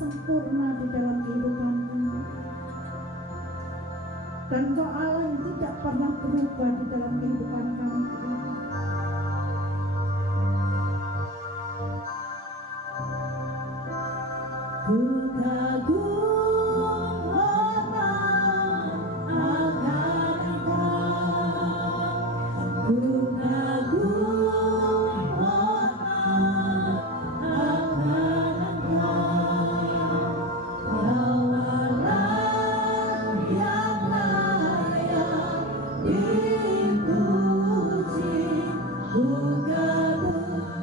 sempurna di dalam kehidupan kami. Dan Kau Allah yang tidak pernah berubah di dalam kehidupan kami. Ku kagum hormat akan Engkau, ku kagum hormat akan Engkau. Kau Allah yang layak dipuji, ku kagum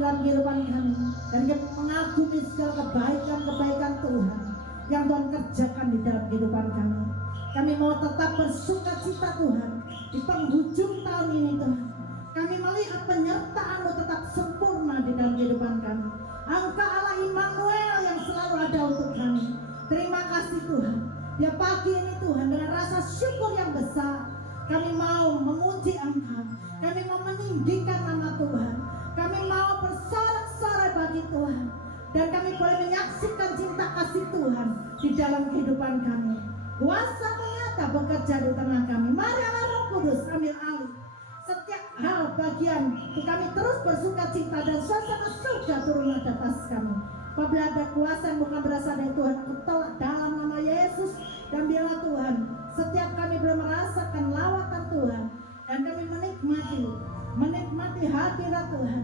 dalam kehidupan kami, dan kami mengagumi segala kebaikan-kebaikan Tuhan yang Tuhan kerjakan di dalam kehidupan kami. Kami mau tetap bersuka cita Tuhan di penghujung tahun ini Tuhan. Kami melihat penyertaan-Mu tetap sempurna di dalam kehidupan kami. Engkau Allah Immanuel yang selalu ada untuk kami. Terima kasih Tuhan. Ya pagi ini Tuhan, dengan rasa syukur yang besar, kami mau memuji Engkau. Kami mau meninggikan nama Tuhan. Kami mau bersorak-sorai bagi Tuhan. Dan kami boleh menyaksikan cinta kasih Tuhan di dalam kehidupan kami. Kuasa nyata bekerja di tengah kami. Mari Allah Roh Kudus ambil alih setiap hal bagian. Kami terus bersuka cita dan suasana surga turun di atas kami. Apabila ada kuasa yang bukan berasal dari Tuhan, aku tolak dalam nama Yesus. Dan biarlah Tuhan, setiap kami boleh merasakan lawatan Tuhan, dan kami menikmati hadirat Tuhan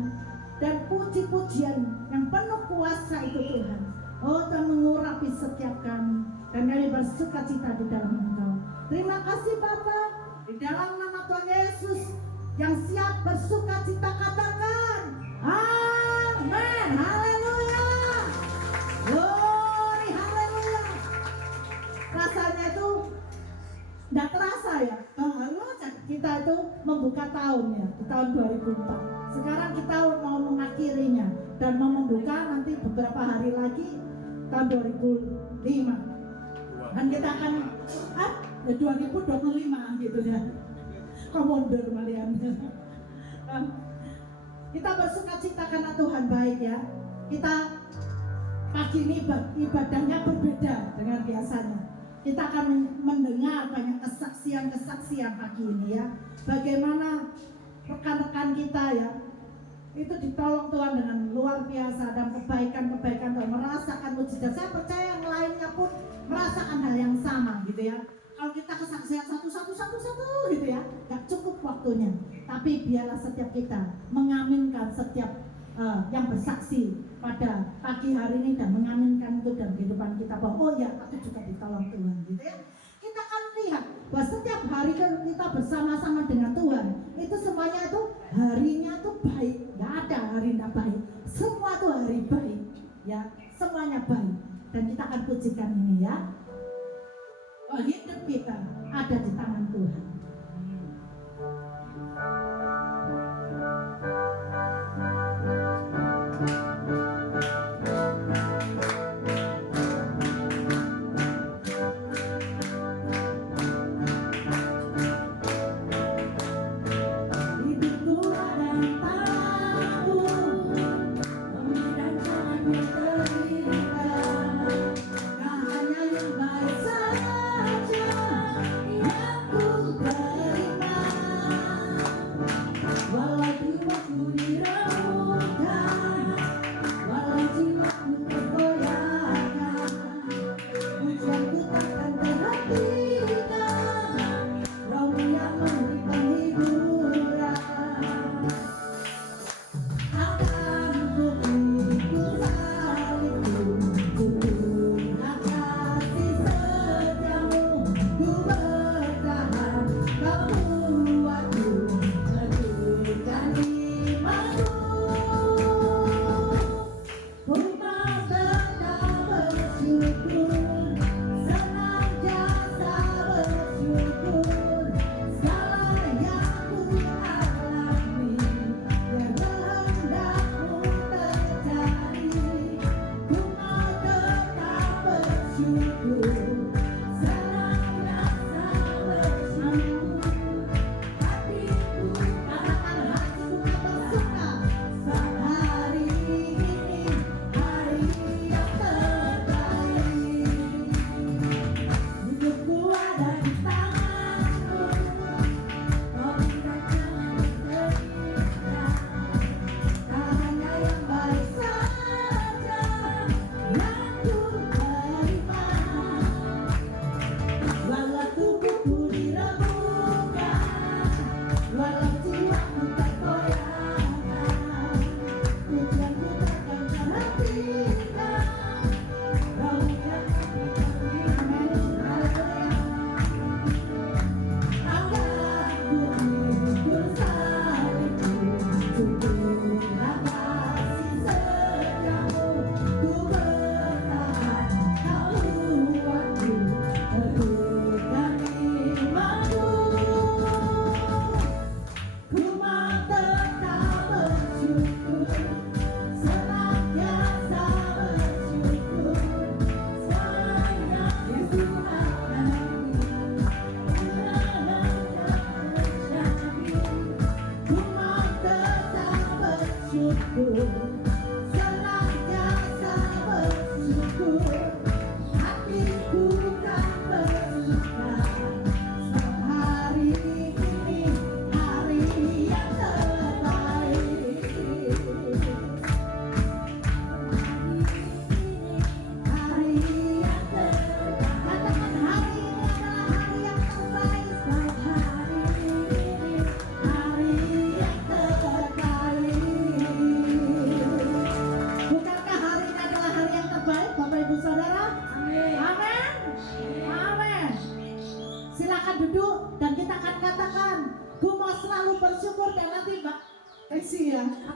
dan puji-pujian yang penuh kuasa itu Tuhan. Oh, Tuhan mengurapi setiap kami, dan kami bersuka cita di dalam Engkau. Terima kasih Bapa, di dalam nama Tuhan Yesus yang siap bersuka cita katakan amin. Haleluya, glory, haleluya. Rasanya itu tidak terasa ya, baru kita itu membuka tahun ya, di tahun 2004. Sekarang kita mau mengakhirinya dan mau membuka nanti beberapa hari lagi tahun 2005. Dan kita akan 2025 gitu ya. Komodur kalian. Kita bersuka cita karena Tuhan baik ya. Kita pagi ini ibadahnya berbeda dengan biasanya. kita akan mendengar banyak kesaksian-kesaksian pagi ini ya. Bagaimana rekan-rekan kita ya, itu ditolong Tuhan dengan luar biasa dan kebaikan-kebaikan Tuhan, merasakan mujizat. Saya percaya yang lainnya pun merasakan hal yang sama gitu ya. Kalau kita kesaksian satu gitu ya, gak cukup waktunya. Tapi biarlah setiap kita mengaminkan setiap yang bersaksi pada pagi hari ini dan mengaminkan itu dalam kehidupan kita bahwa oh ya, aku juga ditolong Tuhan gitu ya. Kita akan lihat bahwa setiap hari kita bersama-sama dengan Tuhan, itu semuanya itu harinya itu baik, nggak ada hari tidak baik, semua itu hari baik ya, semuanya baik dan kita akan pujikan ini ya. Oh, hidup kita ada di tangan Tuhan.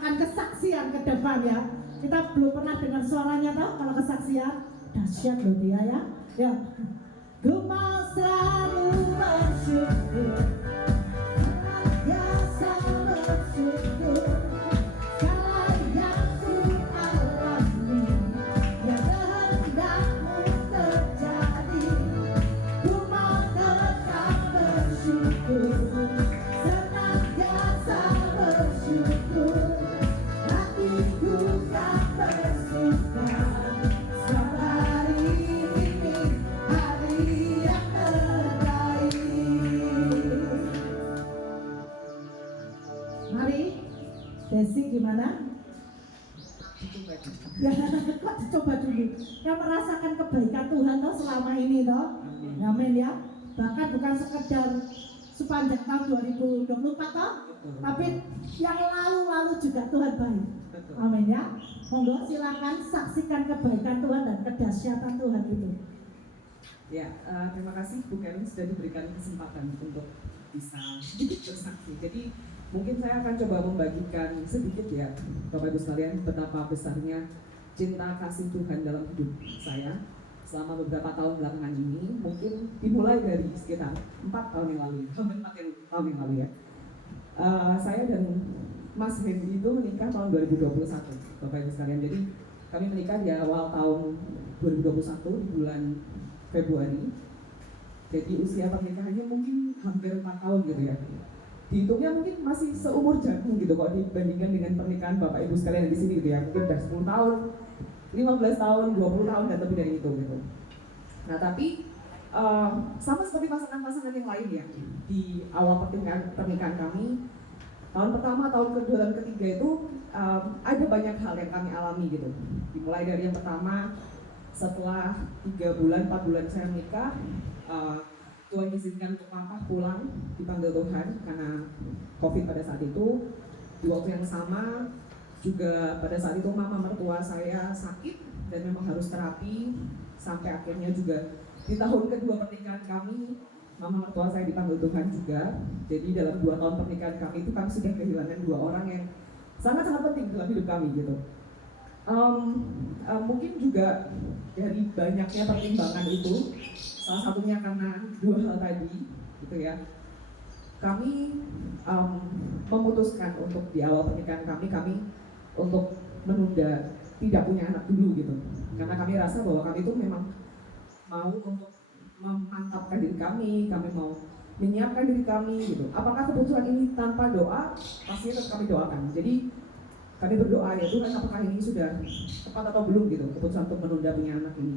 Akan kesaksian ke depan ya. Kita belum pernah dengar suaranya toh kalau kesaksian. Dahsyat loh dia ya. Ya. Ku mau selalu bersyukur. Biasa bersyukur. Segala yang ku alami, ya kehendakmu terjadi. Ku mau tetap bersyukur. Hari ini hari Desi gimana? Dicoba dulu. Ya, kok dicoba dulu. Yang merasakan kebaikan Tuhan toh selama ini toh. Amin. Amin ya. Bahkan bukan sekedar sepanjang tahun 2024 toh, tapi yang lalu-lalu juga Tuhan baik. Betul. Amin ya. Monggo silakan saksikan kebaikan Tuhan dan kedahsyatan Tuhan itu. Ya, terima kasih Bu Karen sudah diberikan kesempatan untuk bisa sedikit bersaksi. Jadi mungkin saya akan coba membagikan sedikit ya Bapak Ibu sekalian betapa besarnya cinta kasih Tuhan dalam hidup saya selama beberapa tahun belakangan ini. Mungkin dimulai dari sekitar 4 tahun yang lalu, hampir 4 tahun yang lalu ya. Saya dan Mas Hendy itu menikah tahun 2021 Bapak Ibu sekalian. Jadi kami menikah di awal tahun 2021 di bulan Februari. Jadi usia pernikahannya mungkin hampir 4 tahun gitu ya. Dihitungnya mungkin masih seumur jagung gitu kok dibandingkan dengan pernikahan Bapak Ibu sekalian di sini gitu ya. Mungkin udah 10 tahun, 15 tahun, 20 tahun dan lebih dari itu gitu. Nah tapi sama seperti pasangan-pasangan yang lain ya, di awal pernikahan kami, tahun pertama, tahun kedua dan ketiga itu ada banyak hal yang kami alami gitu. Dimulai dari yang pertama, setelah 3 bulan, 4 bulan saya menikah, Tuhan izinkan untuk papa pulang dipanggil Tuhan karena COVID pada saat itu. Di waktu yang sama juga pada saat itu mama mertua saya sakit dan memang harus terapi, sampai akhirnya juga di tahun kedua pernikahan kami mama mertua saya dipanggil Tuhan juga. Jadi dalam 2 tahun pernikahan kami itu kami sudah kehilangan 2 orang yang sangat-sangat penting dalam hidup kami gitu. Mungkin juga dari banyaknya pertimbangan itu, salah satunya karena 2 hal tadi gitu ya, kami memutuskan untuk di awal pernikahan kami untuk menunda tidak punya anak dulu gitu, karena kami rasa bahwa kami itu memang mau untuk memantapkan diri kami mau menyiapkan diri kami gitu. Apakah keputusan ini tanpa doa? Pasti tetap kami doakan. Jadi kami berdoa ya Tuhan, apakah ini sudah tepat atau belum gitu keputusan untuk menunda punya anak ini.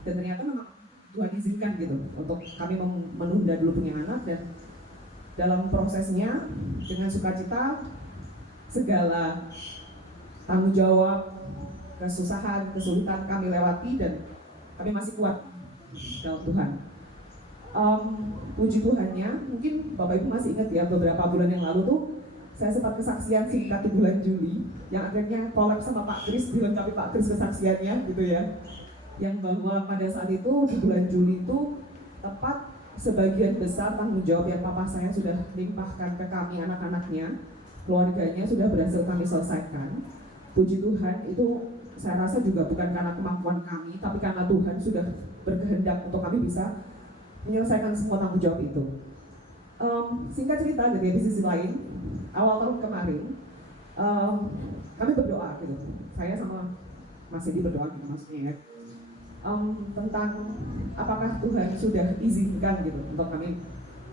Dan ternyata memang Tuhan izinkan gitu untuk kami menunda dulu punya anak, dan dalam prosesnya dengan sukacita segala tanggung jawab, kesusahan, kesulitan kami lewati dan kami masih kuat dalam Tuhan. Puji Tuhannya, mungkin Bapak Ibu masih ingat ya beberapa bulan yang lalu tuh saya sempat kesaksian singkat di bulan Juli yang akhirnya collab sama Pak Kris, dilengkapi Pak Kris kesaksiannya gitu ya, yang bahwa pada saat itu di bulan Juli itu tepat sebagian besar tanggung jawab yang papa saya sudah limpahkan ke kami anak-anaknya, keluarganya sudah berhasil kami selesaikan. Puji Tuhan, itu saya rasa juga bukan karena kemampuan kami, tapi karena Tuhan sudah berkehendak untuk kami bisa menyelesaikan semua tanggung jawab itu. Singkat cerita gitu ya, di sisi lain awal tahun kemarin kami berdoa gitu, saya sama Mas Edi berdoa gitu maksudnya ya, tentang apakah Tuhan sudah izinkan gitu untuk kami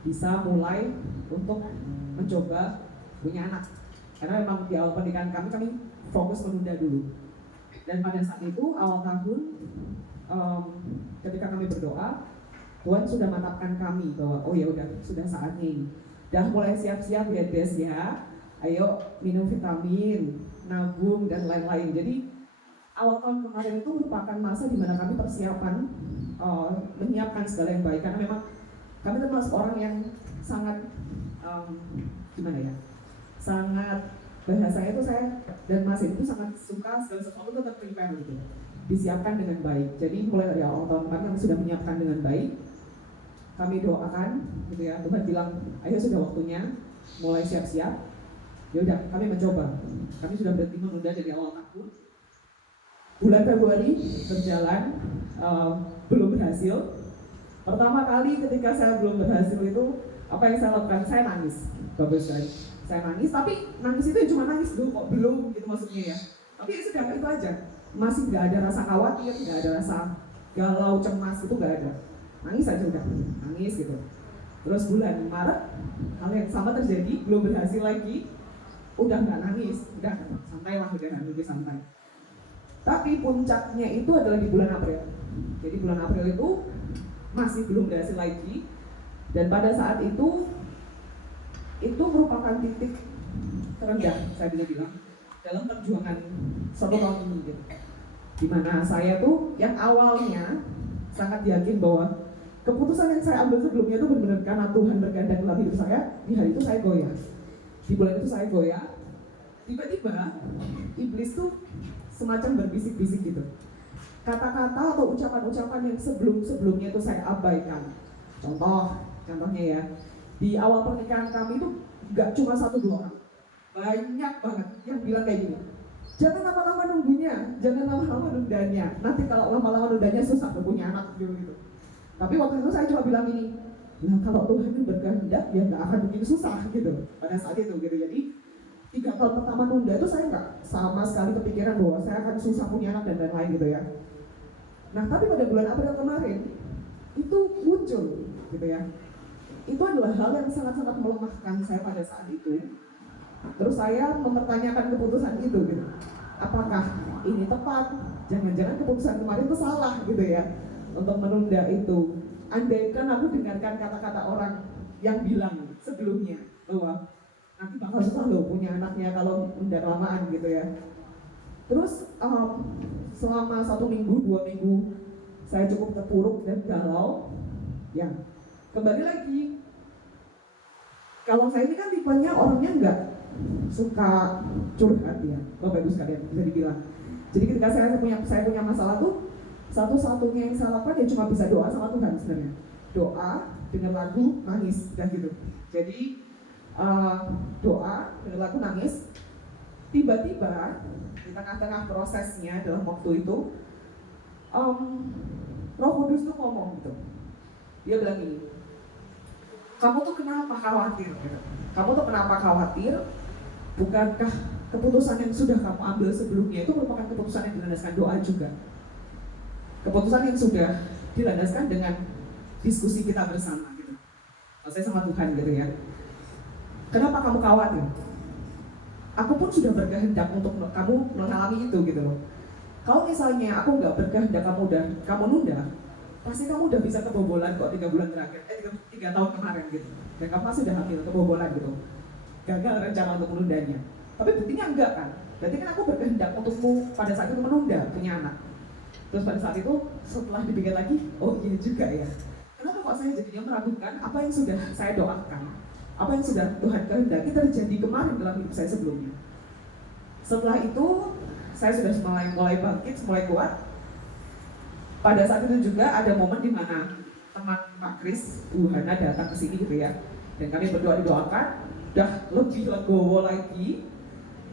bisa mulai untuk mencoba punya anak, karena memang di awal pernikahan kami fokus menunda dulu. Dan pada saat itu awal tahun ketika kami berdoa, Tuhan sudah mantapkan kami bahwa oh ya udah sudah saatnya ini, udah mulai siap-siap ya Des ya, ayo minum vitamin, nabung dan lain-lain. Jadi awal tahun kemarin itu merupakan masa di mana kami persiapan menyiapkan segala yang baik, karena memang kami termasuk orang yang sangat gimana ya, sangat bahasanya itu saya dan Mas itu sangat suka segala sesuatu itu terprepare gitu, disiapkan dengan baik. Jadi mulai dari awal tahun kemarin kami sudah menyiapkan dengan baik, kami doakan gitu ya, Tuhan bilang ayo sudah waktunya mulai siap-siap. Ya udah kami mencoba, kami sudah berhenti menunda dari awal tahun. Bulan Februari berjalan, belum berhasil. Pertama kali ketika saya belum berhasil itu, apa yang saya lakukan? Saya nangis, Bapak sekali. Saya nangis, tapi nangis itu cuma nangis dulu kok, belum gitu maksudnya ya. Tapi sudah itu aja, masih nggak ada rasa khawatir, nggak ada rasa galau, cemas, itu nggak ada. Nangis aja udah, nangis gitu. Terus bulan Maret, hal yang sama terjadi, belum berhasil lagi. Udah nggak nangis, udah santai lah, udah lebih santai. Tapi puncaknya itu adalah di bulan April. Jadi bulan April itu masih belum berhasil lagi. Dan pada saat itu merupakan titik terendah, saya boleh bilang, dalam perjuangan 1 tahun ini gitu. Dimana saya tuh yang awalnya sangat yakin bahwa keputusan yang saya ambil sebelumnya itu benar-benar karena Tuhan berkehendak dalam hidup saya. Di hari itu saya goyah, di bulan itu saya goyah. Tiba-tiba iblis tuh semacam berbisik-bisik gitu, kata-kata atau ucapan-ucapan yang sebelum-sebelumnya itu saya abaikan. Contohnya ya, di awal pernikahan kami itu gak cuma 1-2 orang, banyak banget yang bilang kayak gini, jangan lama-lama nunggunya, jangan lama-lama nundanya, nanti kalau lama-lama nundanya susah tuh punya anak gitu. Tapi waktu itu saya cuma bilang ini, nah kalau Tuhan itu berkehendak ya gak akan bikin susah gitu pada saat itu gitu. Jadi 3 tahun pertama nunda itu saya nggak sama sekali kepikiran bahwa saya akan susah punya anak dan lain-lain gitu ya. Nah tapi pada bulan April kemarin itu muncul gitu ya. Itu adalah hal yang sangat-sangat melemahkan saya pada saat itu. Terus saya mempertanyakan keputusan itu gitu. Apakah ini tepat? Jangan-jangan keputusan kemarin itu salah gitu ya untuk menunda itu. Andaikan aku dengarkan kata-kata orang yang bilang sebelumnya bahwa nanti bakal susah loh punya anaknya kalau udah kelamaan gitu ya. Terus selama 1 minggu, 2 minggu saya cukup terpuruk dan galau. Ya, kembali lagi. Kalau saya ini kan tipenya orangnya nggak suka curhat ya, Bapak Ibu sekalian bisa dibilang. Jadi ketika saya punya masalah tuh, satu-satunya yang saya lakukan ya cuma bisa doa sama Tuhan sebenarnya. Doa dengan lagu nangis dan gitu. Jadi doa dengan lagu nangis. Tiba-tiba di tengah-tengah prosesnya dalam waktu itu Roh Kudus tuh ngomong gitu. Dia bilang gini, kamu tuh kenapa khawatir gitu? Kamu tuh kenapa khawatir? Bukankah keputusan yang sudah kamu ambil sebelumnya itu merupakan keputusan yang dilandaskan doa juga? Keputusan yang sudah dilandaskan dengan diskusi kita bersama gitu. Saya sama Tuhan gitu ya. Kenapa kamu khawatir? Aku pun sudah berkehendak untuk kamu mengalami itu gitu loh. Kalau misalnya aku nggak berkehendak kamu nunda, pasti kamu udah bisa kebobolan kok 3 bulan terakhir, 3 tahun kemarin gitu. Dan kamu pasti udah hamil, kebobolan gitu. Gagal rencana untuk menundanya. Tapi buktinya enggak kan? Berarti kan aku berkehendak untukmu pada saat itu menunda punya anak. Terus pada saat itu setelah dipikir lagi, oh iya juga ya. Kenapa kok saya jadinya meragukan apa yang sudah saya doakan? Apa yang sudah Tuhan kehendaki terjadi kemarin dalam hidup saya sebelumnya. Setelah itu saya sudah mulai bangkit, mulai kuat. Pada saat itu juga ada momen di mana teman Pak Kris, Bu Hana datang ke sini gitu ya. Dan kami berdoa didoakan, udah lebih legowo lagi,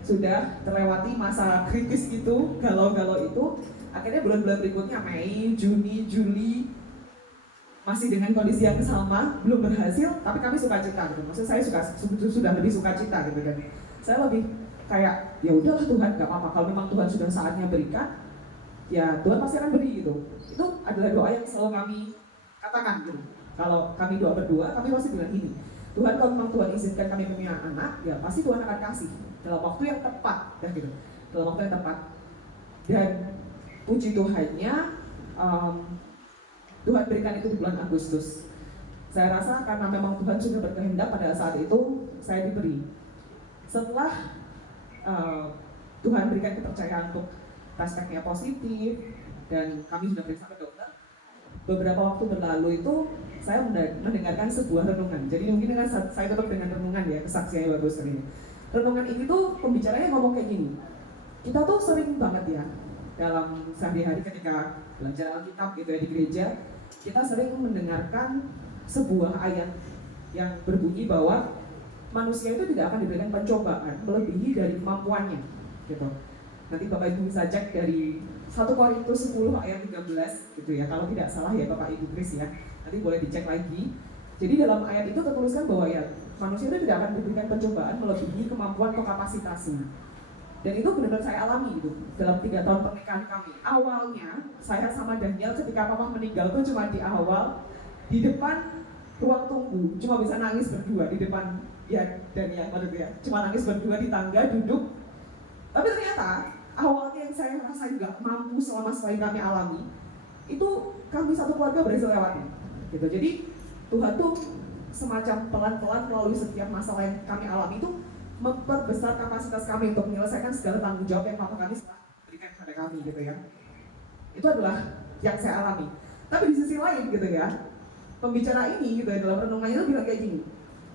sudah terlewati masa kritis itu, galau-galau itu. Akhirnya bulan-bulan berikutnya Mei, Juni, Juli masih dengan kondisi yang sama, belum berhasil, tapi kami sukacita gitu. Maksud saya sudah lebih sukacita gitu kan. Saya lebih kayak ya udahlah Tuhan, gak apa-apa. Kalau memang Tuhan sudah saatnya berikan, ya Tuhan pasti akan beri gitu. Itu adalah doa yang selalu kami katakan gitu. Kalau kami doa berdua, kami pasti bilang ini, Tuhan kalau memang Tuhan izinkan kami punya anak, ya pasti Tuhan akan kasih dalam waktu yang tepat, ya gitu. Dalam waktu yang tepat. Dan puji Tuhannya, Tuhan berikan itu di bulan Agustus. Saya rasa karena memang Tuhan sudah berkehendak pada saat itu saya diberi. Setelah Tuhan berikan kepercayaan untuk tes-tesnya positif dan kami sudah periksa ke dokter. Beberapa waktu berlalu itu saya mendengarkan sebuah renungan. Jadi mungkin kan saya tutup dengan renungan ya, kesaksian yang bagus ini. Renungan ini tuh pembicaranya ngomong kayak gini. Kita tuh sering banget ya dalam sehari-hari ketika belajar Alkitab gitu ya di gereja, kita sering mendengarkan sebuah ayat yang berbunyi bahwa manusia itu tidak akan diberikan pencobaan melebihi dari kemampuannya gitu. Nanti Bapak Ibu bisa cek dari 1 Korintus 10 ayat 13 gitu ya, kalau tidak salah ya Bapak Ibu Kris ya, nanti boleh dicek lagi. Jadi dalam ayat itu tertuliskan bahwa ya manusia itu tidak akan diberikan pencobaan melebihi kemampuan atau kapasitasnya. Dan itu benar-benar saya alami gitu dalam 3 tahun pernikahan kami. Awalnya saya sama Daniel ketika mama meninggal tuh cuma di awal di depan ruang tunggu, cuma bisa nangis berdua di depan ya Daniel maksud ya, cuma nangis berdua di tangga duduk. Tapi ternyata awalnya yang saya rasa nggak mampu selama kami alami itu kami satu keluarga berhasil lewati gitu. Jadi Tuhan tuh semacam pelan-pelan melalui setiap masalah yang kami alami itu memperbesar kapasitas kami untuk menyelesaikan segala tanggung jawab yang Papa kami telah berikan kepada kami gitu ya. Itu adalah yang saya alami. Tapi di sisi lain gitu ya, pembicara ini gitu ya, dalam renungannya itu bilang kayak gini.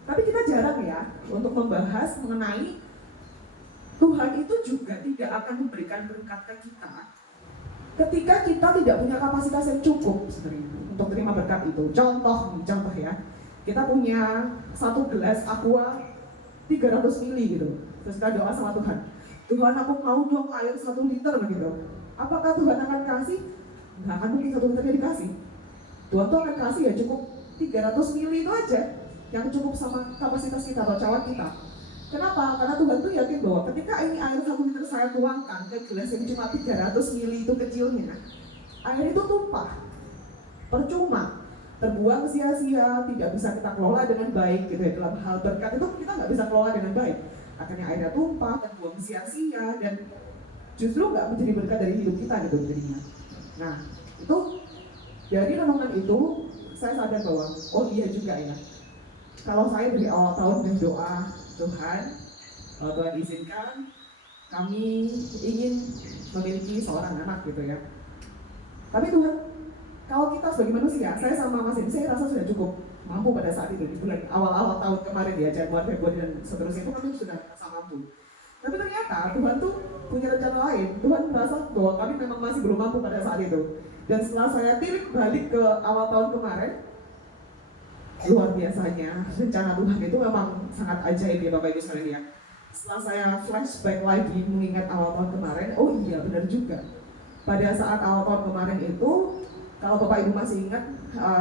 Tapi kita jarang ya untuk membahas mengenai Tuhan itu juga tidak akan memberikan berkat ke kita ketika kita tidak punya kapasitas yang cukup sebenarnya untuk terima berkat itu. Contoh ya, kita punya satu gelas aqua 300 mili gitu. Terus kita doa sama Tuhan, Tuhan aku mau dong air 1 liter begitu. Apakah Tuhan akan kasih? Nggak akan mungkin 1 liternya dikasih. Tuhan tuh akan kasih ya cukup 300 mili itu aja, yang cukup sama kapasitas kita atau cawan kita. Kenapa? Karena Tuhan tuh yakin bahwa ketika ini air 1 liter saya tuangkan ke gelas yang cuma 300 mili itu kecilnya, air itu tumpah, percuma, terbuang sia-sia, tidak bisa kita kelola dengan baik gitu ya. Dalam hal berkat itu kita nggak bisa kelola dengan baik. Akhirnya airnya tumpah, terbuang sia-sia, dan justru nggak menjadi berkat dari hidup kita gitu jadinya. Nah, itu dari renungan itu saya sadar bahwa oh iya juga ya. Kalau saya dari awal tahun berdoa, Tuhan, kalau Tuhan izinkan kami ingin memiliki seorang anak gitu ya. Tapi Tuhan, kalau kita sebagai manusia, saya sama Mas ini, saya rasa sudah cukup mampu pada saat itu di bulan awal-awal tahun kemarin ya, Januari, Februari dan seterusnya itu kami sudah merasa mampu. Tapi ternyata Tuhan tuh punya rencana lain. Tuhan merasa bahwa kami memang masih belum mampu pada saat itu. Dan setelah saya tilik balik ke awal tahun kemarin, luar biasanya rencana Tuhan itu memang sangat ajaib ya Bapak Ibu sekalian ya. Setelah saya flashback lagi mengingat awal tahun kemarin, oh iya benar juga. Pada saat awal tahun kemarin itu, kalau Bapak Ibu masih ingat,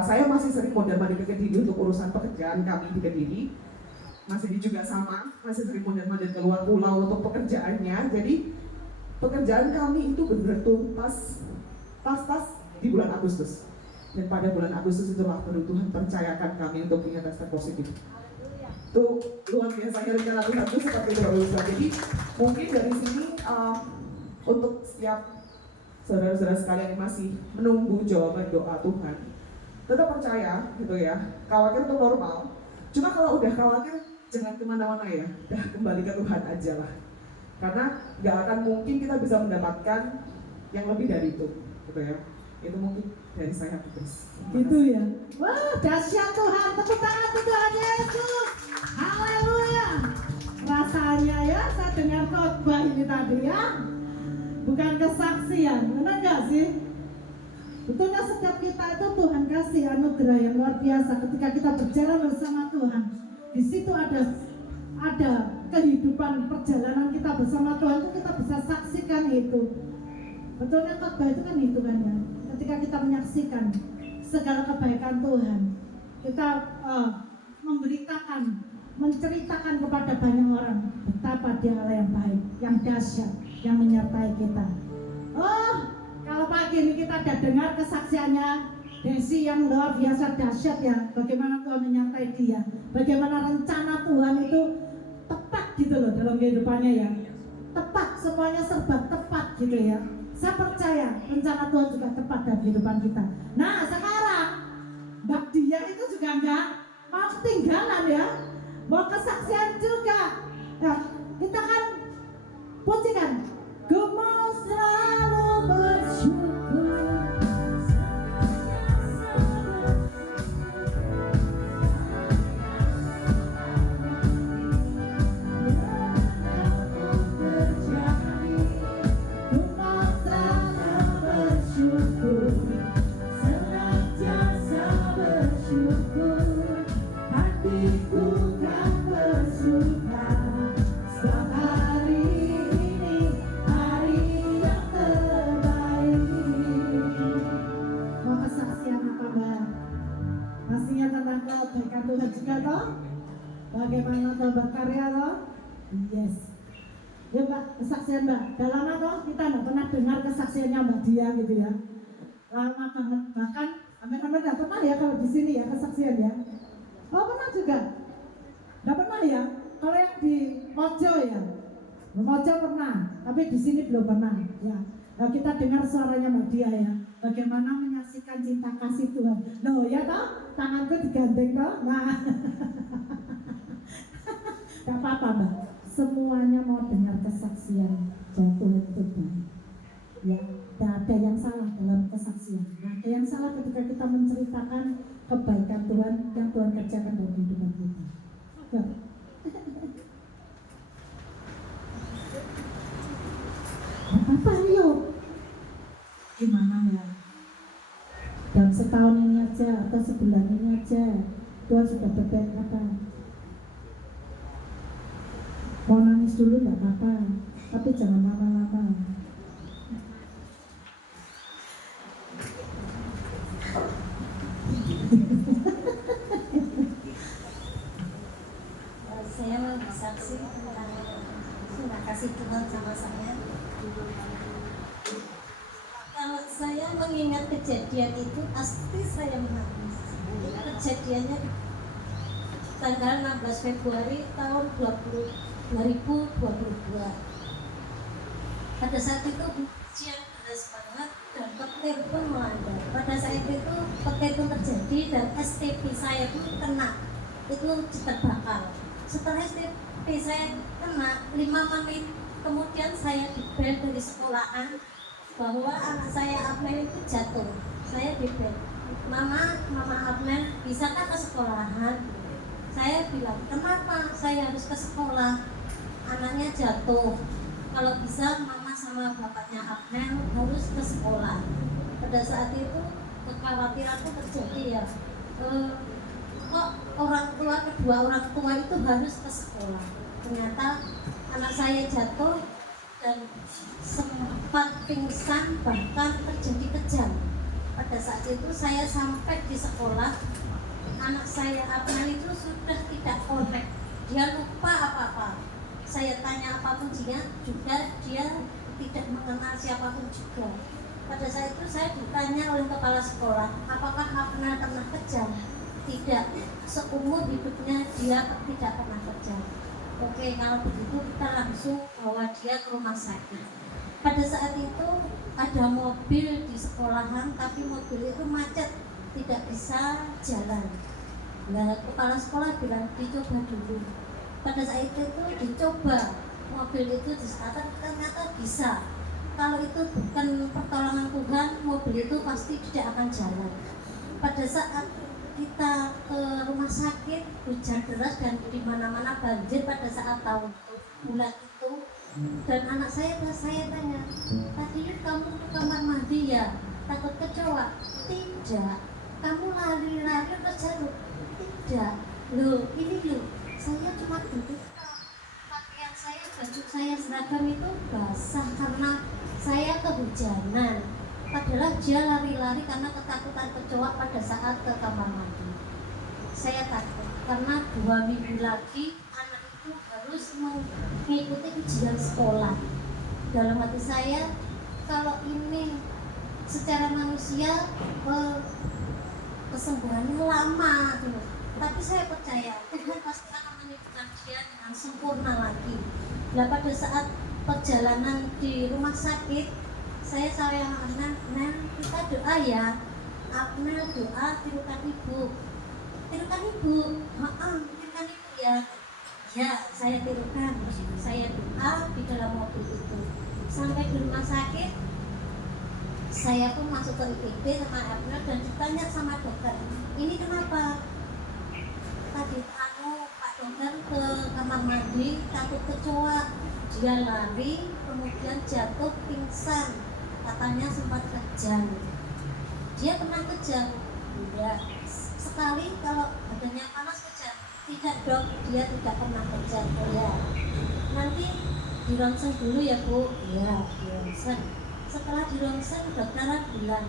saya masih sering mondar-mandir ke Kediri untuk urusan pekerjaan kami di Kediri. Mas Edi juga sama, masih sering mondar-mandir ke luar pulau untuk pekerjaannya. Jadi pekerjaan kami itu benar-benar tuntas, tas di bulan Agustus. Dan pada bulan Agustus itulah baru Tuhan percayakan kami untuk punya tes positif. Itu luar biasanya rencana Tuhan itu seperti itu. Jadi mungkin dari sini untuk setiap saudara-saudara sekalian yang masih menunggu jawaban doa Tuhan, tetap percaya gitu ya. Khawatir itu normal. Cuma kalau udah khawatir jangan kemana-mana ya. Udah kembali ke Tuhan aja lah. Karena nggak akan mungkin kita bisa mendapatkan yang lebih dari itu, gitu ya. Itu mungkin dari saya Putris. Gitu ya. Wah, dahsyat Tuhan. Tepuk tangan untuk Tuhan Yesus. Haleluya. Rasanya ya saya dengar khotbah ini tadi ya. Bukan kesaksian, benar nggak sih? Betulnya setiap kita itu Tuhan kasih anugerah yang luar biasa ketika kita berjalan bersama Tuhan. Di situ ada kehidupan perjalanan kita bersama Tuhan itu kita bisa saksikan itu. Betulnya khotbah itu kan itu kan ya. Ketika kita menyaksikan segala kebaikan Tuhan, kita memberitakan, menceritakan kepada banyak orang betapa Dia Allah yang baik, yang dahsyat, yang menyertai kita. Oh, kalau pagi ini kita ada dengar kesaksiannya Desi yang luar biasa dahsyat ya, bagaimana Tuhan menyertai dia, bagaimana rencana Tuhan itu tepat gitu loh dalam kehidupannya ya, tepat, semuanya serba tepat gitu ya. Saya percaya rencana Tuhan juga tepat dalam kehidupan kita. Nah sekarang Mbak Dia itu juga enggak mau ketinggalan ya, mau kesaksian juga. Nah, kita kan pujikan, ku mau selalu bersyukur. Pastinya tentang kebaikan Tuhan juga toh. Bagaimana Tuhan berkarya toh? Yes. Ya Mbak, kesaksian Mbak. Udah lama toh kita nggak pernah dengar kesaksiannya Mbak Dia gitu ya. Lama banget. Bahkan hampir-hampir nggak pernah ya kalau di sini ya kesaksian ya. Oh pernah juga? Nggak pernah ya? Kalau yang di Mojo ya? Mojo pernah, tapi di sini belum pernah ya. Nah, kita dengar suaranya Mbak Dia ya. Bagaimana menyaksikan cinta kasih Tuhan. Loh ya toh, tanganku digandeng toh. Nah, gak apa-apa Mbak. semuanya mau dengar kesaksian bahwa Tuhan itu baik. Ya, tidak ada yang salah dalam kesaksian. Tidak ada yang salah ketika kita menceritakan kebaikan Tuhan yang Tuhan kerjakan dalam kehidupan kita. Apa ayo? Gimana ya? Dalam setahun ini aja atau sebulan ini aja Tuhan sudah berbaik kata. Mau nangis dulu nggak apa-apa, tapi jangan lama-lama. Saya mau bersaksi tentang terima kasih Tuhan sama saya. Kalau saya mengingat kejadian itu, pasti saya menangis. Kejadiannya tanggal 16 Februari tahun 2022. Pada saat itu hujan deras banget dan petir pun melanda. Pada saat itu petir pun terjadi dan STP saya pun kena, itu terbakar. Setelah STP saya kena, 5 menit kemudian saya di-bel dari sekolahan bahwa anak saya Abner itu jatuh. Saya di-bel, Mama Abner bisakah ke sekolahan? Saya bilang, kenapa saya harus ke sekolah? Anaknya jatuh. Kalau bisa mama sama bapaknya Abner harus ke sekolah. Pada saat itu kekhawatiranku terjadi ya, kok kedua orang tua itu harus ke sekolah. Ternyata anak saya jatuh dan sempat pingsan, bahkan terjadi kejang. Pada saat itu saya sampai di sekolah, anak saya Abner itu sudah tidak connect, dia lupa apa-apa. Saya tanya apapun dia juga, dia tidak mengenal siapapun juga. Pada saat itu saya ditanya oleh kepala sekolah, apakah Abner pernah kejang? Tidak, seumur hidupnya dia tidak pernah kejang. Oke, kalau begitu kita langsung bawa dia ke rumah sakit. Pada saat itu ada mobil di sekolahan, tapi mobil itu macet, tidak bisa jalan. Nah, kepala sekolah bilang dicoba dulu. Pada saat itu dicoba mobil itu disatakan, ternyata bisa. Kalau itu bukan pertolongan Tuhan, mobil itu pasti tidak akan jalan. Pada saat kita ke rumah sakit, hujan deras dan di mana-mana banjir pada saat tahun bulan itu. Dan anak saya tanya, tadi kamu ke kamar mandi ya? Takut kecoa? Tidak. Kamu lari-lari ke jalur? Tidak. Loh, ini loh, saya cuma duduk. Pakaian saya, baju saya, seragam itu basah karena saya kehujanan. Padahal dia lari-lari karena ketakutan kecoa pada saat ke kamar mandi. Saya takut karena 2 minggu lagi anak itu harus mengikuti ujian sekolah. Dalam hati saya, kalau ini secara manusia kesembuhannya lama gitu. Tapi saya percaya Tuhan pasti akan menyembuhkan dia dengan sempurna lagi. Nah, pada saat perjalanan di rumah sakit, saya anak, kita doa ya. Abner doa tirukan ibu. Tirukan ibu, tirukan ibu ya. Ya, saya tirukan. Terus saya doa di dalam mobil itu. Sampai di rumah sakit, saya pun masuk ke IGD sama Abner dan ditanya sama dokter, ini kenapa? Tadi Pak dokter ke kamar mandi takut kecoa, dia lari kemudian jatuh pingsan, katanya sempat kejang. Dia pernah kejang? Ya, sekali kalau badannya panas kejang. Tidak dok, dia tidak pernah kejang. Oh ya, nanti di ronsen dulu ya bu. Ya, di ronsen. Setelah di ronsen dokter bilang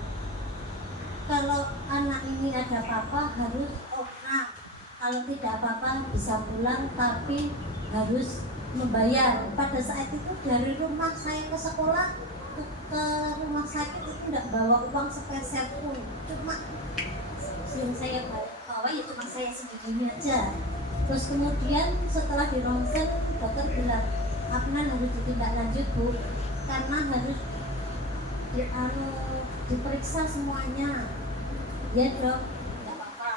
kalau anak ini ada apa-apa harus operasi. Kalau tidak apa-apa bisa pulang, tapi harus membayar. Pada saat itu dari rumah saya ke sekolah ke rumah sakit itu tidak bawa uang sepeser pun, cuma yang saya bawa ya cuma saya sendiri aja. Terus kemudian setelah di ronsen dokter bilang Abner harus ditindaklanjut bu, karena harus diperiksa semuanya. Ya dok, tidak apa-apa.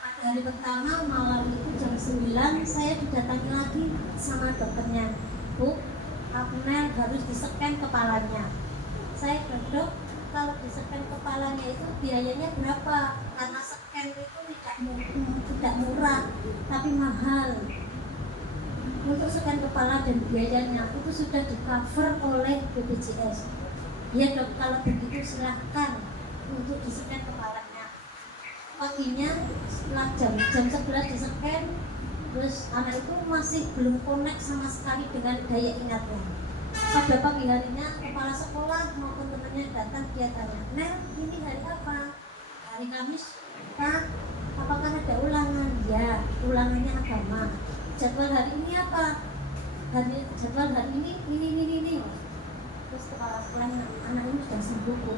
Pada hari pertama malam itu jam 9 saya didatangi lagi sama dokternya. Bu, Abner harus diseken kepalanya. Saya bilang, dok, kalau diseken kepalanya itu biayanya berapa? Karena scan itu tidak murah, tapi mahal. Untuk scan kepala dan biayanya itu sudah di cover oleh BPJS. Ya dok, kalau begitu silahkan untuk diseken kepalanya. Paginya setelah jam 11 diseken, terus anak itu masih belum connect sama sekali dengan daya ingatnya. Pada pagi harinya kepala sekolah maupun temannya datang, dia tanya, Nel, ini hari apa? Hari Kamis. Pak, apakah ada ulangan? Ya, ulangannya agama. Jadwal hari ini apa? Jadwal hari ini. Terus kepala sekolahnya, anak ini sudah sembuh, Bu.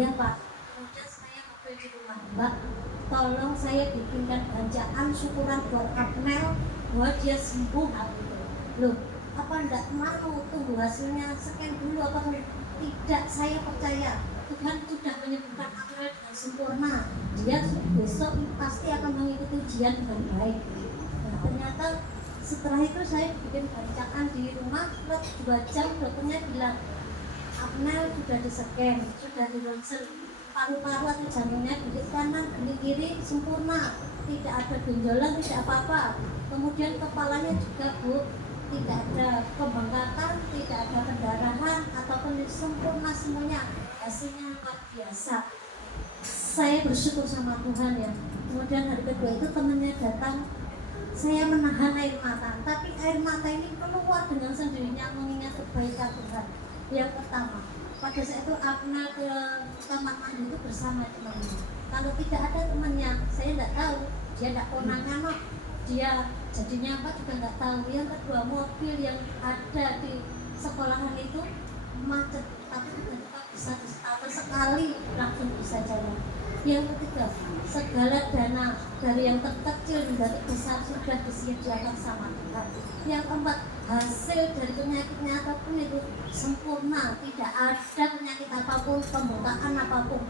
Ya Pak. Kemudian saya ngobrol di rumah, Mbak, tolong saya bikinkan bacaan syukuran buat Abnel bahwa dia sembuh hari itu. Loh, apa enggak mau tunggu hasilnya scan dulu apa tidak? Saya percaya Tuhan sudah menyembuhkan Abnel dengan sempurna. Dia besok pasti akan mengikuti ujian dengan baik. Nah, ternyata setelah itu saya bikin bacaan di rumah, 2 jam dokternya bilang Abnel sudah di-scan, sudah di-ronsen, paru-paru atau jantungnya gigi kanan, gigi kiri sempurna, tidak ada benjolan, tidak apa-apa. Kemudian kepalanya juga, Bu, tidak ada pembengkakan, tidak ada pendarahan ataupun sempurna semuanya. Hasilnya luar biasa. Saya bersyukur sama Tuhan ya. Kemudian hari kedua itu temannya datang, saya menahan air mata, tapi air mata ini keluar dengan sendirinya mengingat kebaikan Tuhan. Yang pertama, pada saat itu Abnel ke kamar mandi itu bersama temannya. Kalau tidak ada temannya, saya tidak tahu. Dia tidak konangan, dia jadinya apa juga tidak tahu. Yang kedua, mobil yang ada di sekolahan itu macet, tapi tiba-tiba bisa di-starter sekali langsung bisa jalan. Yang ketiga, segala dana dari yang terkecil hingga terbesar sudah disediakan sama Tuhan. Yang keempat, hasil dari penyakitnya apapun itu sempurna, tidak ada penyakit apapun, pembengkakan apapun.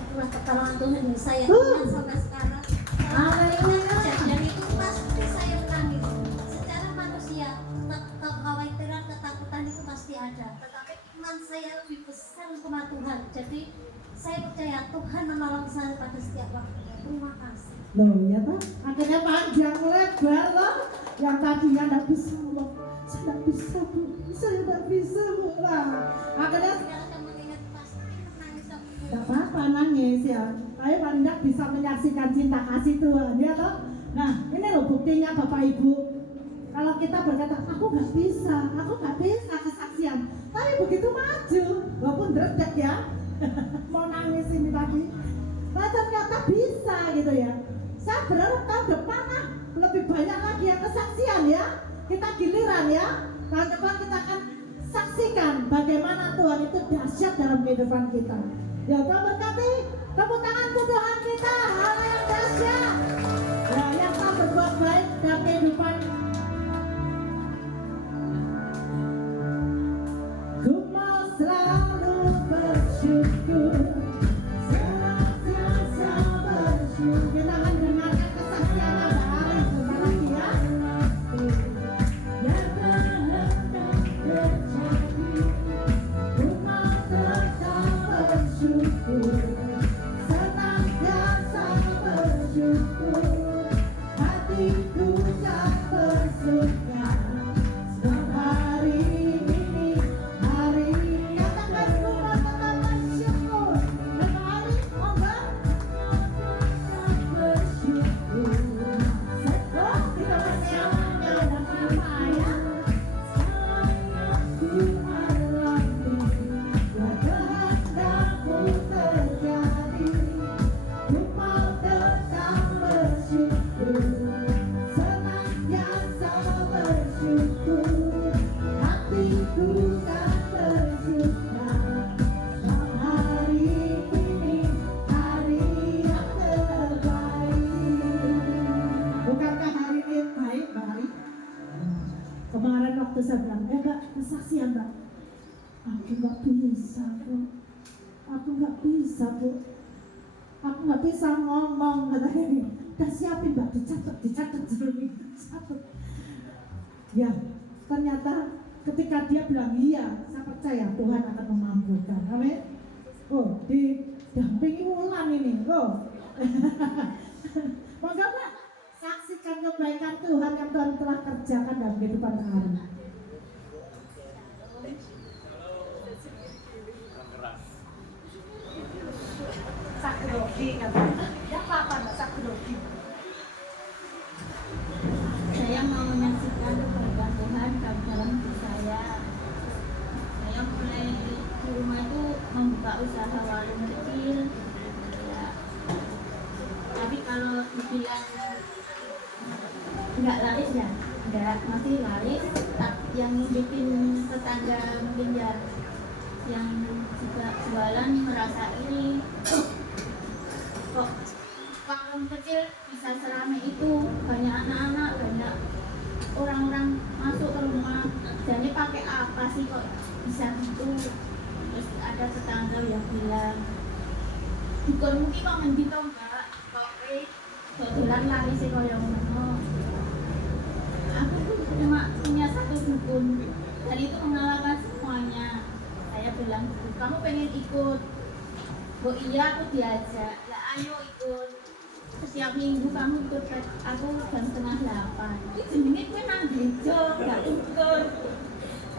Itulah pertolongan Tuhan yang saya ingat sampai sekarang. Kejadian itu pasti saya menangis. Secara manusia, kekhawatiran, ketakutan itu pasti ada. Tetapi iman saya lebih besar sama Tuhan. Jadi saya percaya Tuhan menolong saya pada setiap waktu. Terima kasih. Loh ya Pak, akhirnya panjang lebar loh. Yang tadinya tidak bisa loh, saya tidak bisa Bu, saya tidak bisa Bu lah. Akhirnya tidak apa-apa nangis ya. Saya paling tidak bisa menyaksikan cinta kasih Tuhan ya toh. Nah ini loh buktinya Bapak Ibu. Kalau kita berkata aku nggak bisa kesaksian, tapi begitu maju, walaupun dredeg ya, mau nangis ini tadi, nah ternyata bisa gitu ya. Saya berharap tahun depan lebih banyak lagi yang kesaksian ya. Kita giliran ya. Tahun depan kita akan saksikan bagaimana Tuhan itu dahsyat dalam kehidupan kita. Ya Tuhan berkati, tepuk tangan untuk Tuhan kita, hal yang dahsyat. Ya, yang telah berbuat baik dalam kehidupan. Ku mau selalu bersyukur, senantiasa bersyukur. Kita akan dengarkan kesaksian Mbak Ari sebentar lagi ya. Yang kehendak terjadi, ku mau tetap bersyukur, senantiasa bersyukur. Hatiku tak bersuka sebab hari ini hari katakan ku mau tetap bersyukur. Dan hari enggak bersyukur. Setelah kita bersemangat dan apa ya? Ku alami ya kehendakmu terjadi. Ku mau tetap bersyukur, senantiasa bersyukur. Hatiku tak tersuka sebab hari ini hari yang terbaik. Bukankah hari ini baik Mbak Ari? Kemarin waktu saya bilang, Mbak, kesaksian Mbak, aku nggak bisa Bu, aku nggak bisa Bu, aku nggak bisa ngomong katanya. udah siapin Mbak, dicatat sebelum itu catat. Ya, ternyata ketika dia bilang iya, saya percaya Tuhan akan memampukan. Amin. Oh, didampingi Wulan ini. Oh. Moga Mbak saksikan kebaikan Tuhan yang Tuhan telah kerjakan dalam kehidupan hari. Sakrogi katanya. Ya apa Mbak Sakrogi? Saya mau menyaksikan kebaikan Tuhan dalam hidup saya. Saya mulai di rumah itu membuka usaha warung kecil. Ya. Tapi kalau dibilang nggak laris ya, nggak masih laris. Yang bikin tetangga mungkin ya, yang juga jualan merasa ini kok warung kecil bisa seramai itu, banyak anak-anak, banyak orang-orang masuk ke rumah. Jadi pakai apa sih kok bisa gitu? Terus ada tetangga yang bilang, dukun mungkin kok ngendi to Mbak, kok dolan lari sih kaya ngono. Aku tuh cuma punya satu dukun dan itu mengalahkan semuanya. Saya bilang, kamu pengen ikut? Oh iya, aku diajak. Ya ayo ikut. Setiap minggu kamu ikut aku jam 7:30. Ini jenenge kowe nang gereja, gak ikut.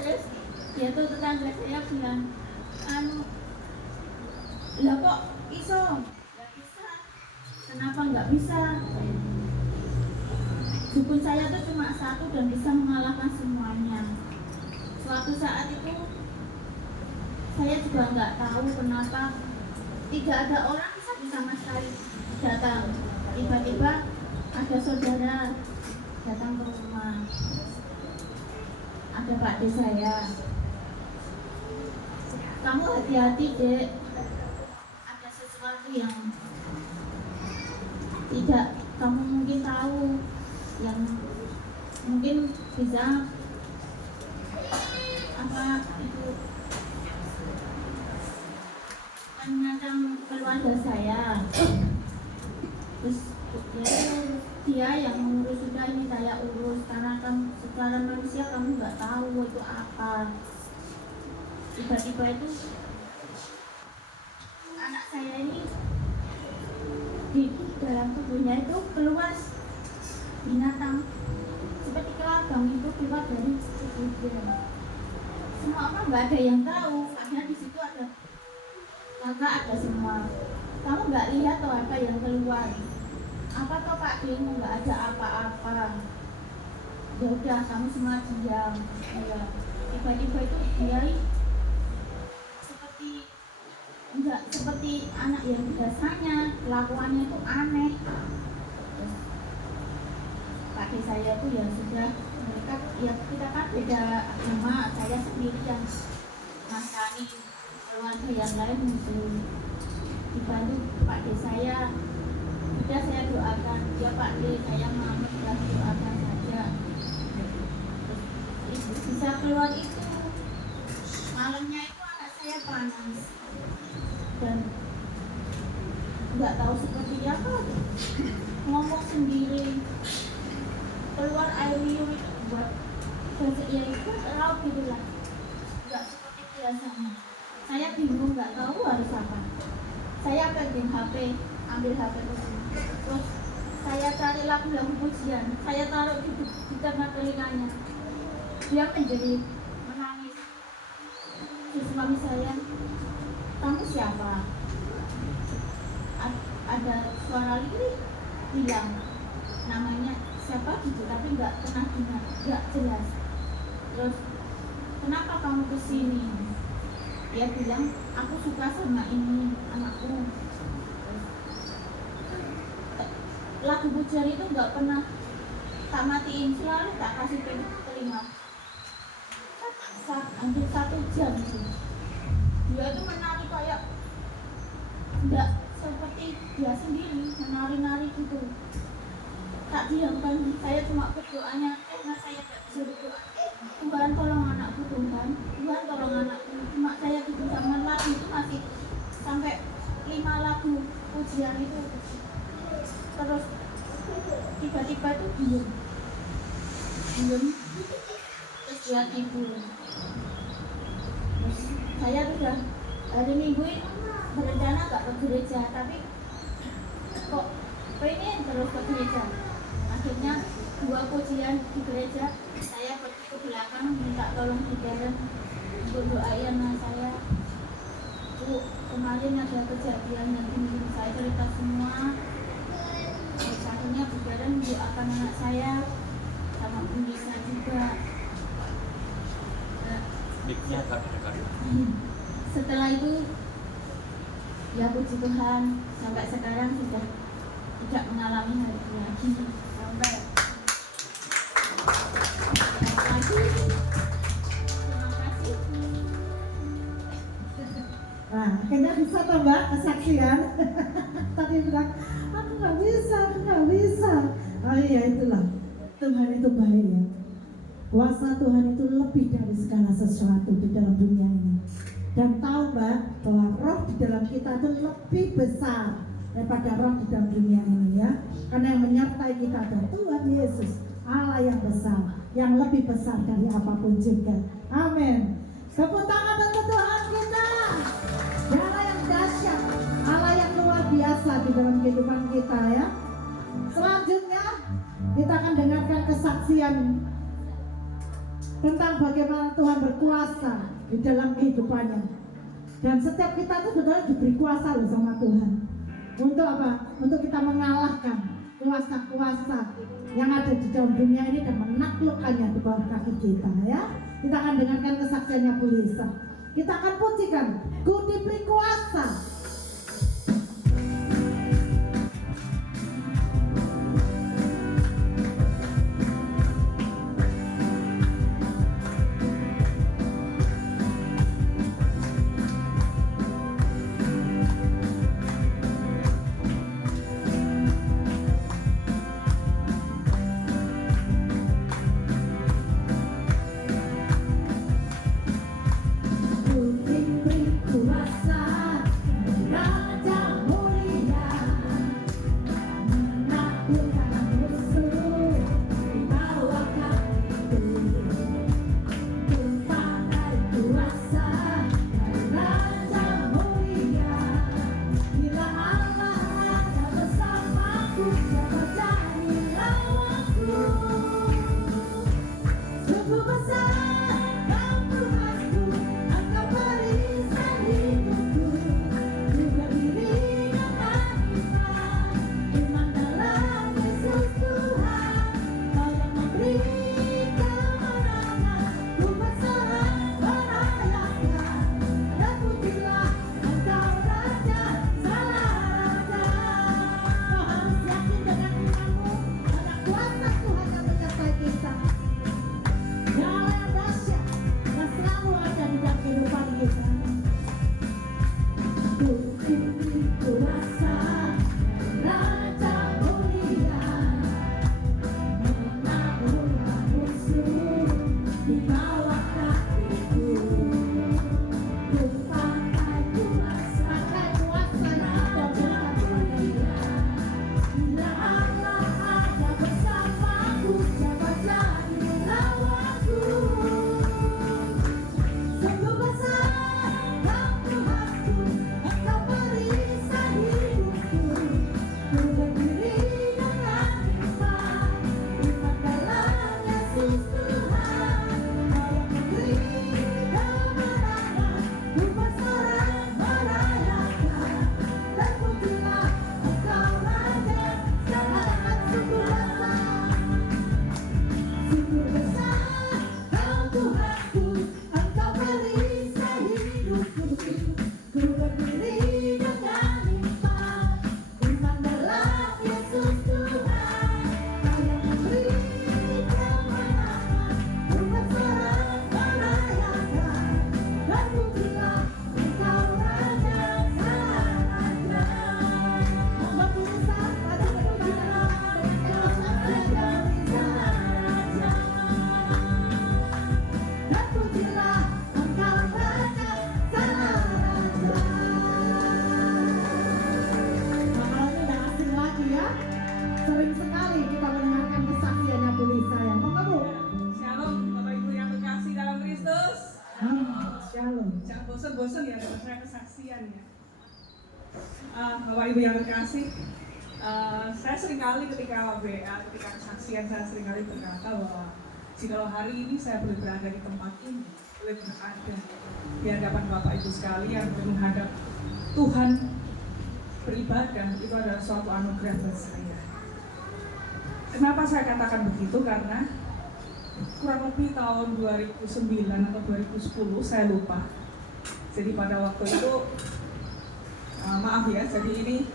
Terus dia tuh tetangga saya bilang, lah kok iso? Gak bisa. Kenapa nggak bisa? Dukun saya tuh cuma satu dan bisa mengalahkan semuanya. Suatu saat itu saya juga nggak tahu kenapa tidak ada orang sama sekali datang. Tiba-tiba ada saudara datang ke rumah. Ada Pak D saya. Kamu hati-hati Dek. Ada sesuatu yang tidak kamu mungkin tahu, yang mungkin bisa apa itu mengancam keluarga saya. Terus dia yang mengurus, sudah ini saya urus karena kan secara manusia kamu nggak tahu itu apa. Tiba-tiba itu anak saya ini di dalam tubuhnya itu keluar binatang seperti kelabang itu keluar dari tubuhnya. Semua orang nggak ada yang tahu karena di situ ada kakak, ada semua. Kamu nggak lihat atau apa yang keluar? Apa toh Pak Dino, nggak ada apa-apa. Ya udah kamu semua diam. Ya. Tiba-tiba itu dia enggak seperti anak yang biasanya, kelakuannya itu aneh. Terus Pak D saya tuh ya sudah, mereka ya kita kan beda agama, saya sendiri yang masani, keluarga yang lain muslim. Dibantu Pak D saya, sudah saya doakan, ya Pak D saya mau sudah doakan saja. Terus bisa keluar itu, malamnya itu anak saya panas dan nggak tahu seperti apa, ngomong sendiri, keluar air liur itu buat ya itu laut gitu lah, nggak seperti biasanya. Saya bingung, nggak tahu harus apa. Saya pegang HP, ambil HP itu, terus saya cari lagu-lagu pujian, saya taruh di tengah telinganya. Dia menjerit, menangis. Terus suami saya, kamu siapa? Ada suara lirik bilang namanya siapa gitu, tapi nggak pernah dengar, nggak jelas. Terus kenapa kamu kesini? Dia bilang aku suka sama ini anakku. Lagu pujian itu nggak pernah tak matiin, selalu tak kasih telinga. Hampir 1 jam sih. Dia itu menari kayak enggak seperti dia sendiri, menari-nari gitu. Tak diamkan, saya cuma berdoanya karena saya tidak bisa berdoa. Tuhan tolong anakku, Tuhan tolong anakku. Cuma saya gitu sama lagu itu masih sampai 5 lagu pujian itu. Terus tiba-tiba tuh diem terus lihat ibu. Terus saya tuh udah hari Minggu ini berencana gak ke gereja, tapi kok pengen terus ke gereja. Akhirnya 2 pujian di gereja, saya pergi ke belakang minta tolong di dalam untuk doain anak saya. Bu, kemarin ada kejadian yang bikin saya cerita semua. Terus akhirnya Bu Karen mendoakan anak saya sama Bu Lisa juga. Setelah itu ya puji Tuhan sampai sekarang sudah tidak mengalami hal itu lagi. Sampai terima kasih. Nah, akhirnya bisa toh Mbak kesaksian. Tadi bilang, aku nggak bisa. Oh iya itulah, Tuhan itu baik ya. Kuasa Tuhan itu lebih dari segala sesuatu di dalam dunia ini. Dan tahu Mbak, bahwa roh di dalam kita itu lebih besar daripada roh di dalam dunia ini ya. Karena yang menyertai kita adalah Tuhan Yesus, Allah yang besar, yang lebih besar dari apapun juga. Amin. Tepuk tangan untuk Tuhan kita. Allah yang dahsyat, Allah yang luar biasa di dalam kehidupan kita ya. Selanjutnya kita akan dengarkan kesaksian tentang bagaimana Tuhan berkuasa di dalam kehidupannya. Dan setiap kita itu sebenarnya diberi kuasa loh sama Tuhan. Untuk apa? Untuk kita mengalahkan kuasa-kuasa yang ada di dalam dunia ini dan menaklukkannya di bawah kaki kita ya. Kita akan dengarkan kesaksiannya Bu Lisa. Kita akan pujikan, Ku diberi kuasa. Ku diberi kuasa Halo. Jangan bosan-bosan ya dengan saya kesaksian ya. Bapak Ibu yang terkasih, saya seringkali ketika WA, ketika kesaksian saya seringkali berkata bahwa jikalau hari ini saya boleh berada di tempat ini, boleh berada di hadapan Bapak Ibu sekalian, menghadap Tuhan beribadah, itu adalah suatu anugerah buat saya. Kenapa saya katakan begitu? Karena kurang lebih tahun 2009 atau 2010, saya lupa. Jadi pada waktu itu, maaf ya, jadi ini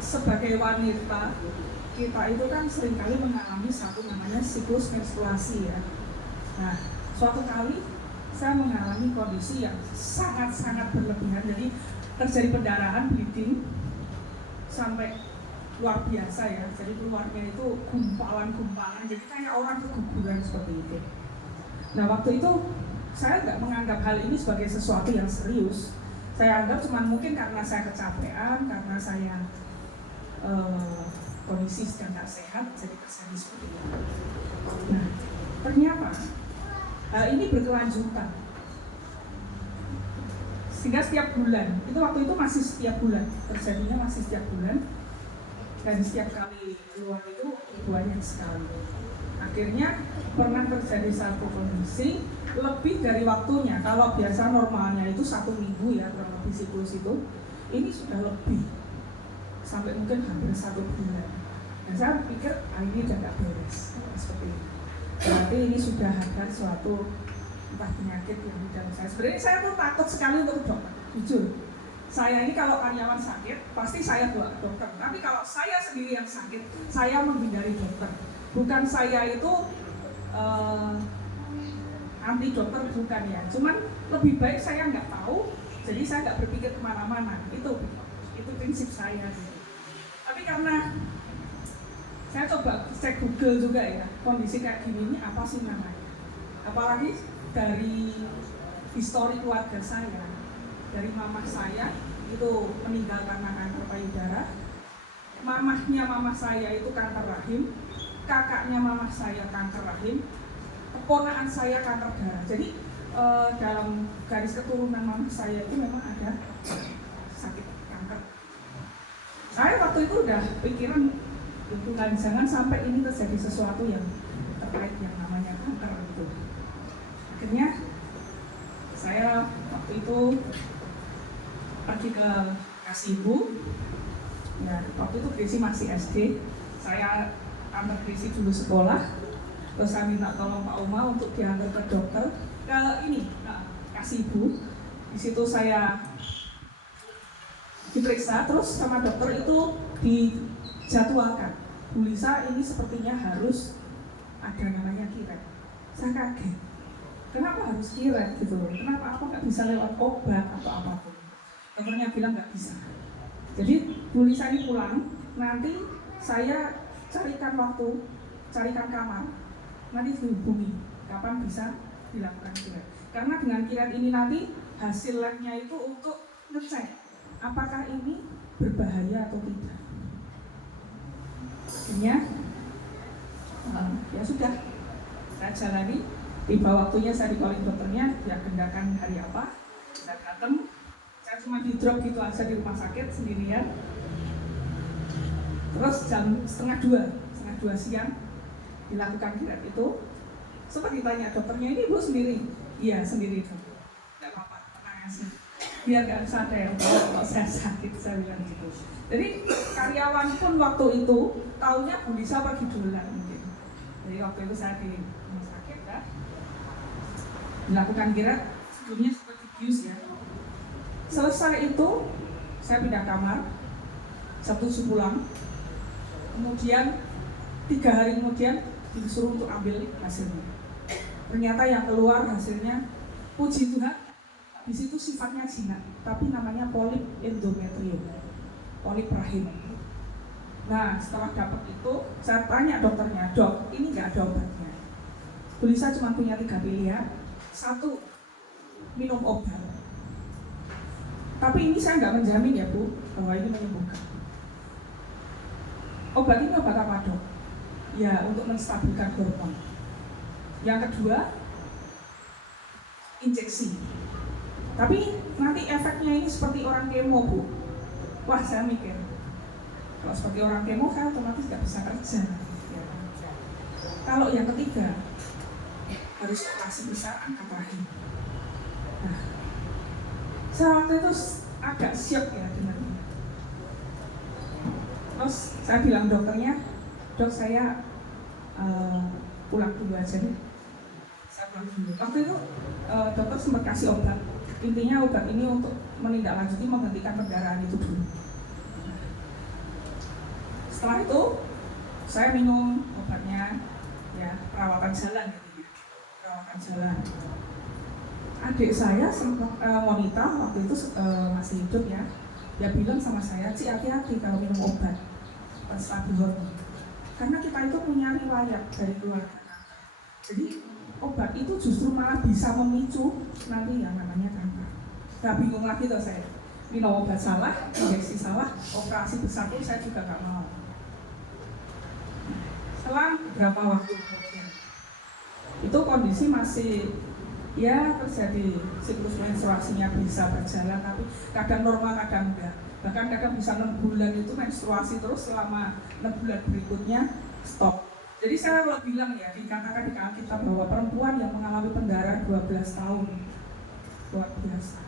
sebagai wanita, kita itu kan seringkali mengalami satu namanya siklus menstruasi ya. Nah, suatu kali saya mengalami kondisi yang sangat-sangat berlebihan, jadi terjadi pendarahan, bleeding, sampai luar biasa ya. Jadi keluarnya itu gumpalan-gumpalan, jadi kayak orang keguguran seperti itu. Nah, waktu itu saya nggak menganggap hal ini sebagai sesuatu yang serius. Saya anggap cuma mungkin karena saya kecapean, karena saya kondisi sedang nggak sehat, jadi terjadi seperti itu. Nah, ternyata hal ini berkelanjutan. Sehingga setiap bulan, itu waktu itu masih setiap bulan, terjadinya masih setiap bulan. Dan setiap kali keluar itu banyak sekali. Akhirnya pernah terjadi satu kondisi lebih dari waktunya. Kalau biasa normalnya itu 1 minggu ya, kurang lebih siklus itu. Ini sudah lebih, sampai mungkin hampir 1 bulan. Dan saya pikir ini udah gak beres, seperti ini. Berarti ini sudah ada suatu entah penyakit yang di dalam saya. Sebenarnya saya tuh takut sekali untuk ke dokter, jujur. Saya ini kalau karyawan sakit, pasti saya bawa ke dokter. Tapi kalau saya sendiri yang sakit, saya menghindari dokter. Bukan saya itu anti dokter, bukan ya. Cuman lebih baik saya nggak tahu, jadi saya nggak berpikir kemana-mana. Itu prinsip saya. Gitu. Tapi karena saya coba cek Google juga ya, kondisi kayak gini ini apa sih namanya. Apalagi dari histori keluarga saya. Dari mamah saya itu meninggal karena kanker payudara, mamahnya mamah saya itu kanker rahim, kakaknya mamah saya kanker rahim, keponakan saya kanker darah. Jadi dalam garis keturunan mamah saya itu memang ada sakit kanker. Saya waktu itu udah pikiran, Tuhan jangan sampai ini terjadi sesuatu yang terkait yang namanya kanker itu. Akhirnya saya waktu itu pergi ke Kasibu. Ya, waktu itu Gresi masih SD. Saya antar Gresi dulu sekolah. Terus saya minta tolong Pak Uma untuk diantar ke dokter ke Kasibu. Di situ saya diperiksa, terus sama dokter itu dijadwalkan. Bu Lisa ini sepertinya harus ada namanya kiret. Saya kaget. Kenapa harus kiret gitu? Kenapa apa nggak bisa lewat obat atau apapun? Dokternya bilang nggak bisa. Jadi Bu Lisa ini pulang, nanti saya carikan waktu, carikan kamar, nanti dihubungi kapan bisa dilakukan kiret. Karena dengan kiret ini nanti hasil labnya itu untuk ngecek apakah ini berbahaya atau tidak. Akhirnya ya sudah, saya jalani. Tiba waktunya saya di-calling dokternya, dia kendarakan hari apa, saya datang. Saya cuma di drop gitu aja di rumah sakit sendirian. Terus jam setengah dua siang dilakukan kiret itu. Sempat ditanya dokternya, ini Bu sendiri? Iya sendiri dok. Tidak apa-apa, tenang aja. Biar gak sadar kalau saya sakit, saya bilang gitu. Jadi karyawan pun waktu itu tahunya Bu Lisa pergi duluan mungkin. Jadi waktu itu saya di rumah sakit kan, dilakukan kiret. Sebelumnya seperti bius ya. Selesai itu, saya pindah kamar, Sabtu pulang, kemudian 3 hari kemudian disuruh untuk ambil hasilnya. Ternyata yang keluar hasilnya, puji Tuhan, di situ sifatnya jinak, tapi namanya polip endometrium, polip rahim. Nah, setelah dapat itu, saya tanya dokternya, dok, ini nggak ada obatnya. Bu Lisa cuma punya 3 pilihan, 1, minum obat. Tapi ini saya nggak menjamin ya Bu, bahwa ini menyembuhkan. Obat ini obat apa dok? Ya untuk menstabilkan hormon. Yang kedua, injeksi. Tapi nanti efeknya ini seperti orang kemo, Bu. Wah, saya mikir, kalau seperti orang kemo saya otomatis nggak bisa kerja. Ya. Kalau yang ketiga, harus operasi besar angkat rahim. Nah, saya waktu itu agak shock ya dengarnya. Terus saya bilang dokternya, dok saya pulang dulu aja deh. Saya pulang dulu. Waktu itu dokter sempat kasih obat. Intinya obat ini untuk menindaklanjuti menghentikan perdarahan itu dulu. Setelah itu saya minum obatnya, ya perawatan jalan gitu ya, perawatan jalan. Adik saya sempat wanita waktu itu masih hidup ya, dia bilang sama saya, Ci hati-hati kalau minum obat pas stabil hormon, karena kita itu punya riwayat dari keluarga. Jadi obat itu justru malah bisa memicu nanti yang namanya kanker. Gak bingung lagi tuh saya, minum obat salah, injeksi salah, operasi besar pun saya juga gak mau. Selang berapa waktu kemudian, itu kondisi masih ya terjadi, siklus menstruasinya bisa berjalan, tapi kadang normal, kadang enggak. Bahkan kadang bisa 6 bulan itu menstruasi terus, selama 6 bulan berikutnya stop. Jadi saya kalau bilang ya, dikatakan di Alkitab bahwa perempuan yang mengalami pendarahan 12 tahun, luar biasa.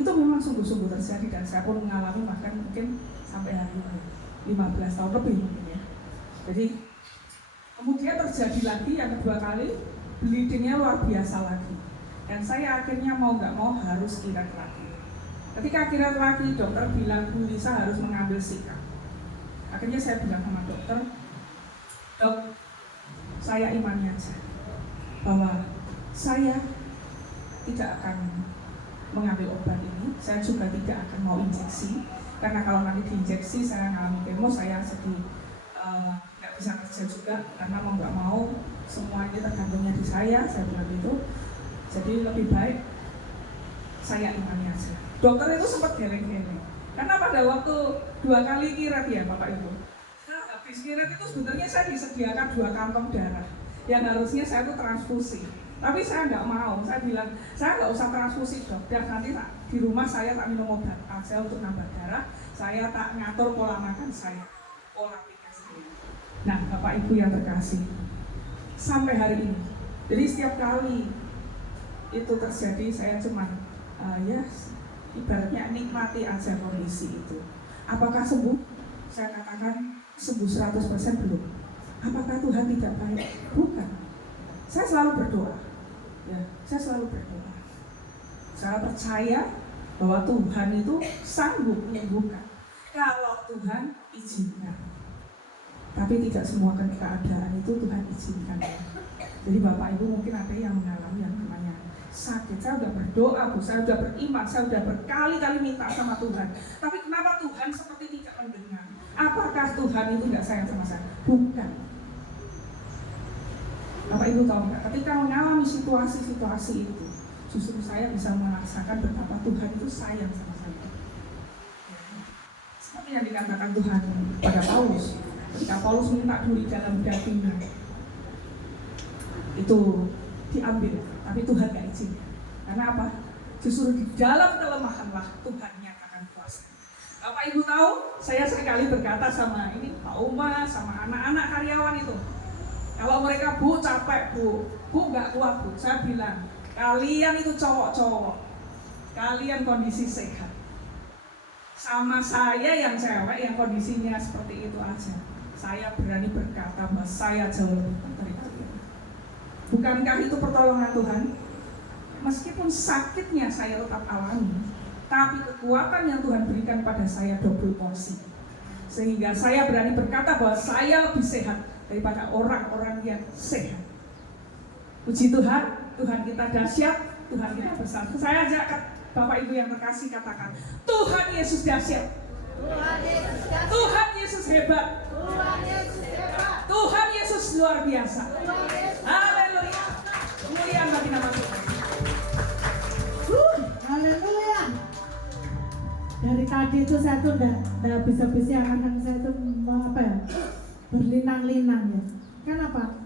Itu memang sungguh-sungguh terjadi dan saya pun mengalami bahkan mungkin sampai hari ini 15 tahun lebih mungkin ya. Jadi kemudian terjadi lagi yang kedua kali, bleedingnya luar biasa lagi. Dan saya akhirnya mau nggak mau harus kirat lagi. Ketika kirat lagi, dokter bilang Bu Lisa harus mengambil sikap. Akhirnya saya bilang sama dokter, dok, saya imani aja bahwa saya tidak akan mengambil obat ini, saya juga tidak akan mau injeksi, karena kalau nanti diinjeksi saya ngalami kemo, saya sedih nggak bisa kerja juga, karena mau nggak mau semua ini tergantungnya di saya bilang gitu. Jadi lebih baik saya imani aja. Dokter itu sempat geleng-geleng, karena pada waktu 2 kali kirat ya Bapak Ibu, habis kirat itu sebenarnya saya disediakan 2 kantong darah yang harusnya saya tuh transfusi. Tapi saya nggak mau, saya bilang, saya nggak usah transfusi dok, dan nanti di rumah saya tak minum obat aja untuk nambah darah, saya tak ngatur pola makan saya, pola pikir saya. Nah Bapak Ibu yang terkasih, sampai hari ini, jadi setiap kali itu terjadi, saya cuma ya ibaratnya nikmati aja kondisi itu. Apakah sembuh? Saya katakan sembuh 100% belum. Apakah Tuhan tidak baik? Bukan. Saya selalu berdoa. Ya, saya selalu berdoa. Saya percaya bahwa Tuhan itu sanggup menyembuhkan kalau Tuhan izinkan. Tapi tidak semua keadaan itu Tuhan izinkan. Jadi Bapak Ibu mungkin ada yang mengalami yang namanya sakit. Saya sudah berdoa, Bu, saya sudah beriman, saya sudah berkali-kali minta sama Tuhan. Tapi kenapa Tuhan seperti tidak mendengar? Apakah Tuhan itu tidak sayang sama saya? Bukan. Bapak Ibu tahu nggak? Ketika mengalami situasi-situasi itu, justru saya bisa merasakan betapa Tuhan itu sayang sama saya. Seperti yang dikatakan Tuhan pada Paulus, ketika Paulus minta duri dalam dagingnya, itu diambil, tapi Tuhan nggak izinkan. Karena apa? Justru di dalam kelemahanlah Tuhan nyatakan kuasa. Bapak Ibu tahu, saya seringkali berkata sama ini Pak Uma, sama anak-anak karyawan itu, kalau mereka Bu capek Bu nggak kuat Bu, saya bilang kalian itu cowok-cowok, kalian kondisi sehat. Sama saya yang cewek yang kondisinya seperti itu aja, saya berani berkata bahwa saya jauh lebih kuat dari kalian. Bukankah itu pertolongan Tuhan? Meskipun sakitnya saya tetap alami, tapi kekuatan yang Tuhan berikan pada saya double porsi, sehingga saya berani berkata bahwa saya lebih sehat daripada orang-orang yang sehat. Puji Tuhan, Tuhan kita dahsyat, Tuhan kita besar. Saya ajak Bapak Ibu yang terkasih katakan, Tuhan Yesus dahsyat, Tuhan Yesus hebat, Tuhan Yesus luar biasa. Haleluya, kemuliaan bagi nama Tuhan. Haleluya. Dari tadi itu saya tuh udah bisa-bisa akan saya tuh apa ya, berlinang-linang ya. Kenapa?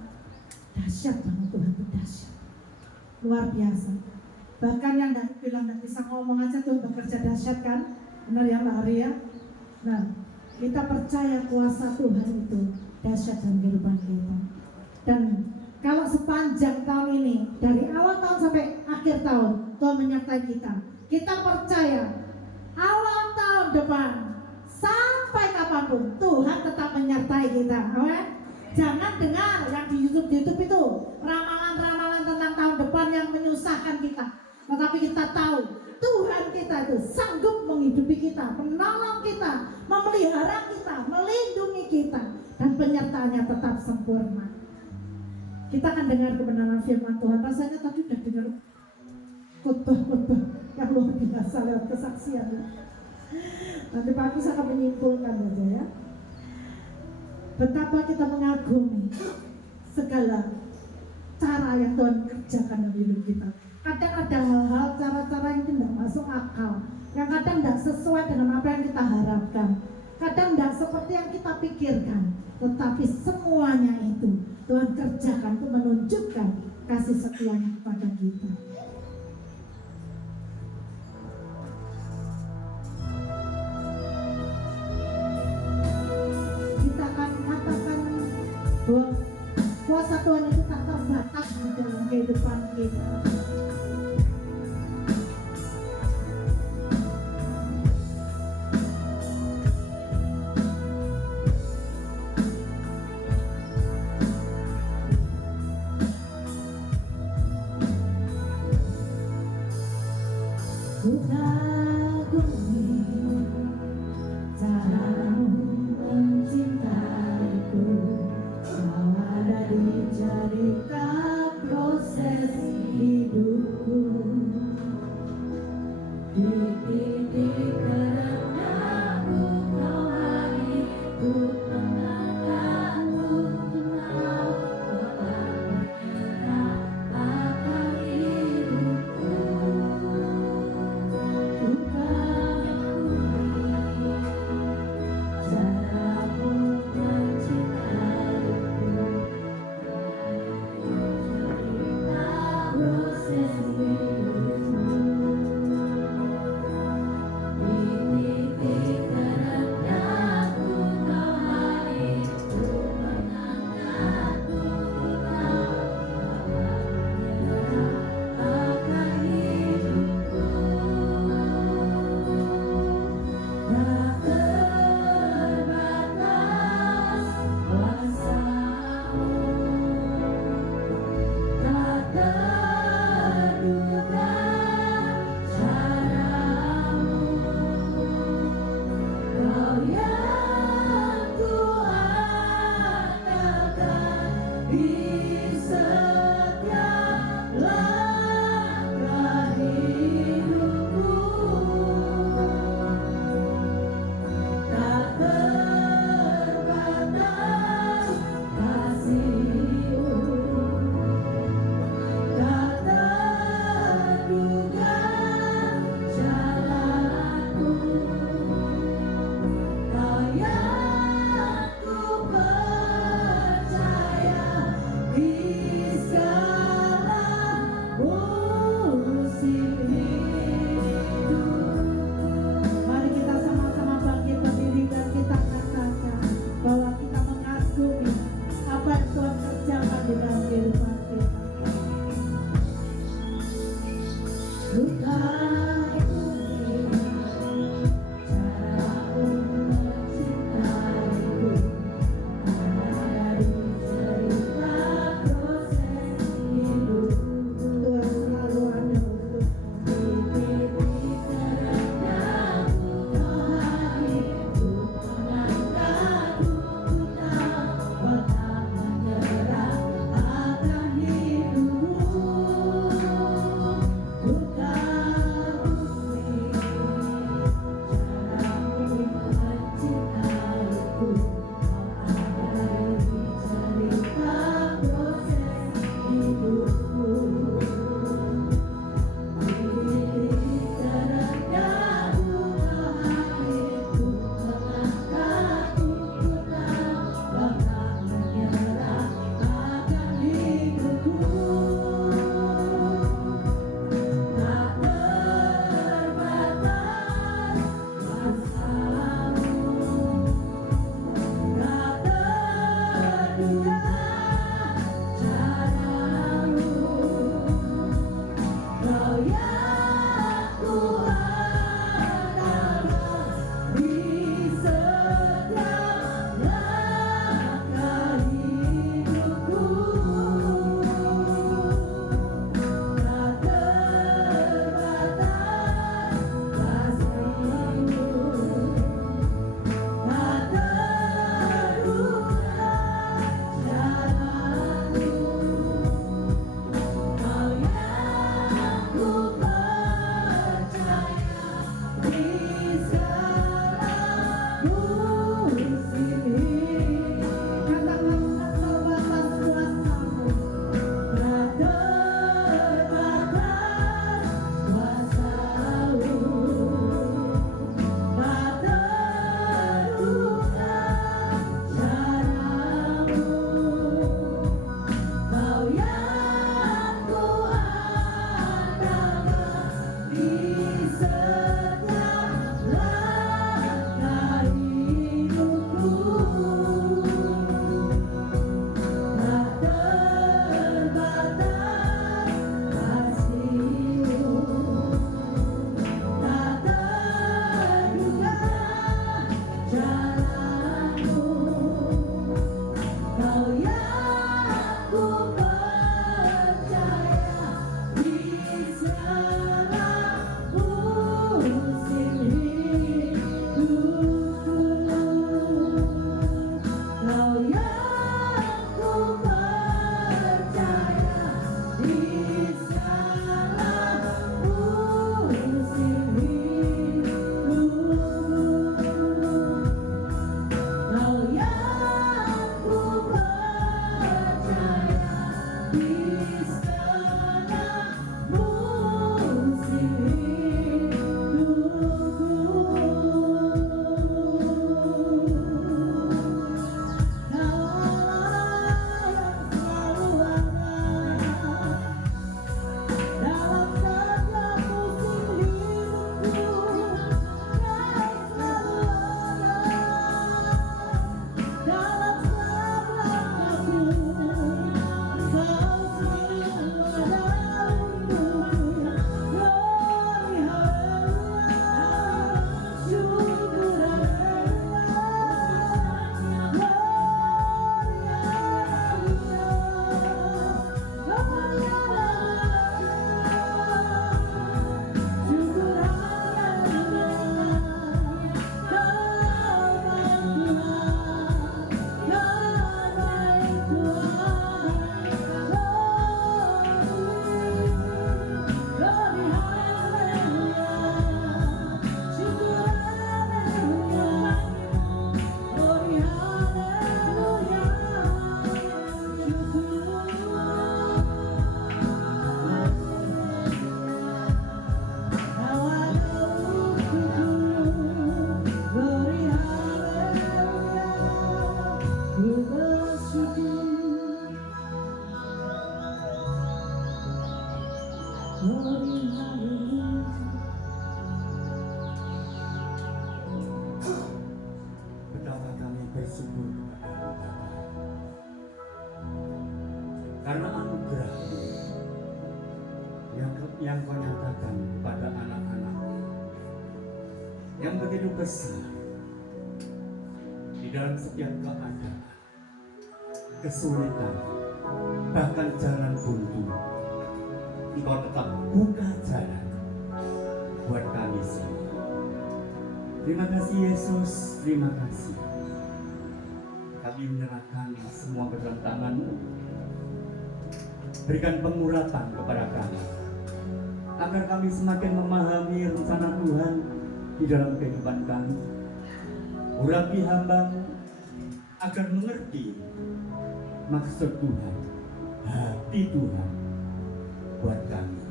Dahsyat banget Tuhan itu, dahsyat. Luar biasa. Bahkan yang bilang tidak bisa ngomong aja Tuhan bekerja dahsyat kan? Benar ya Mbak Arya? Nah, kita percaya kuasa Tuhan itu dahsyat dalam kehidupan kita. Dan kalau sepanjang tahun ini, dari awal tahun sampai akhir tahun, Tuhan menyertai kita. Kita percaya awal tahun depan sampai kapanpun Tuhan tetap menyertai kita. Amen. Jangan dengar yang di YouTube itu ramalan-ramalan tentang tahun depan yang menyusahkan kita. Tetapi kita tahu Tuhan kita itu sanggup menghidupi kita, menolong kita, memelihara kita, melindungi kita, dan penyertaannya tetap sempurna. Kita akan dengar kebenaran firman Tuhan. Rasanya tadi udah dengar khotbah-khotbah yang luar biasa lewat kesaksian. Nanti Pak Agus akan menyimpulkan saja ya. Betapa kita mengagumi segala cara yang Tuhan kerjakan dalam hidup kita. Kadang ada hal-hal, cara-cara yang tidak masuk akal, yang kadang tidak sesuai dengan apa yang kita harapkan, kadang tidak seperti yang kita pikirkan. Tetapi semuanya itu Tuhan kerjakan untuk menunjukkan kasih setianya kepada kita. Kita akan katakan bahwa kuasa Tuhan itu tak terbatas di dalam kehidupan kita. Glory, hallelujah. Betapa kami bersyukur kepada Bapa, karena anugerah yang kau nyatakan kepada anak-anak yang begitu besar di dalam setiap keadaan, kesulitan, bahkan jalan buntu. Engkau tetap buka jalan buat kami semua. Terima kasih Yesus, terima kasih. Kami menyerahkan semua ke dalam tangan-Mu. Berikan pengurapan kepada kami, agar kami semakin memahami rencana Tuhan di dalam kehidupan kami. Urapi hamba-Mu agar mengerti maksud Tuhan, hati Tuhan buat kami.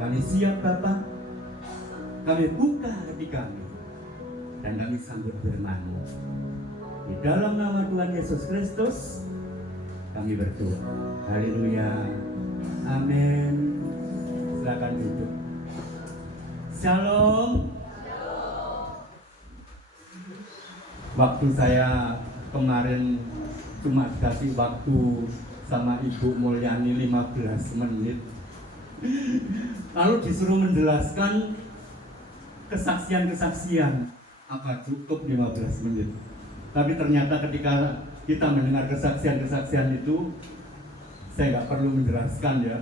Kami siap Bapa, kami buka hati kami, dan kami sambut firman-Mu. Di dalam nama Tuhan Yesus Kristus kami berdoa. Haleluya. Amin. Silakan duduk. Shalom. Waktu saya kemarin cuma dikasih waktu sama Ibu Mulyani 15 menit. Lalu disuruh menjelaskan kesaksian-kesaksian. Apa cukup 15 menit? Tapi ternyata ketika kita mendengar kesaksian-kesaksian itu, saya nggak perlu menjelaskan ya.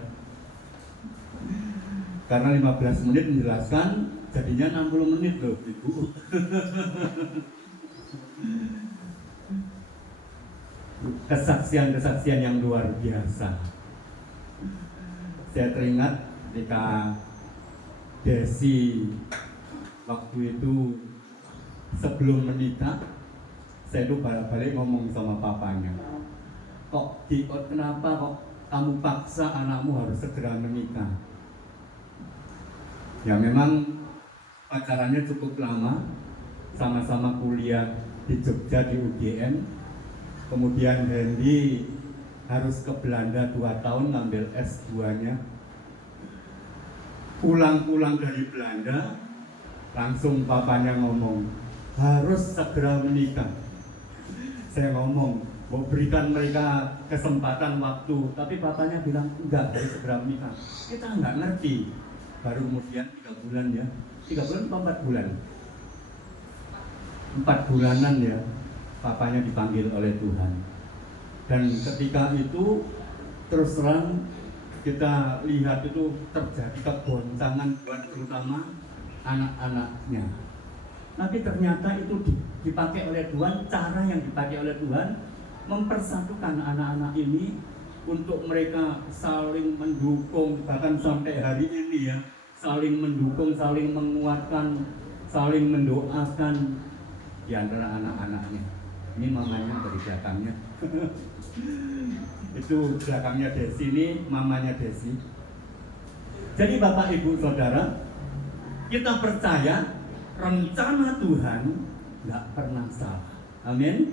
Karena 15 menit menjelaskan, jadinya 60 menit loh Ibu. Kesaksian-kesaksian yang luar biasa. Saya teringat ketika Desi waktu itu sebelum menikah, saya itu balik-balik ngomong sama papanya, kenapa kok kamu paksa anakmu harus segera menikah? Ya memang pacarannya cukup lama, sama-sama kuliah di Jogja di UGM. Kemudian Hendy harus ke Belanda 2 tahun ngambil S2-nya. Pulang-pulang dari Belanda, langsung papanya ngomong, harus segera menikah. Saya ngomong, mau berikan mereka kesempatan waktu, tapi papanya bilang, enggak, harus segera menikah. Kita enggak ngerti. Baru kemudian 3 bulan ya, 3 bulan atau 4 bulan? 4 bulanan ya, papanya dipanggil oleh Tuhan. Dan ketika itu terus terang kita lihat itu terjadi kegoncangan buat terutama anak-anaknya. Tapi ternyata itu dipakai oleh Tuhan, cara yang dipakai oleh Tuhan mempersatukan anak-anak ini untuk mereka saling mendukung, bahkan sampai hari ini ya, saling mendukung, saling menguatkan, saling mendoakan di antara anak-anaknya. Ini mamanya dari belakangnya. Itu belakangnya Desi, ini mamanya Desi. Jadi Bapak Ibu Saudara, kita percaya rencana Tuhan nggak pernah salah. Amin.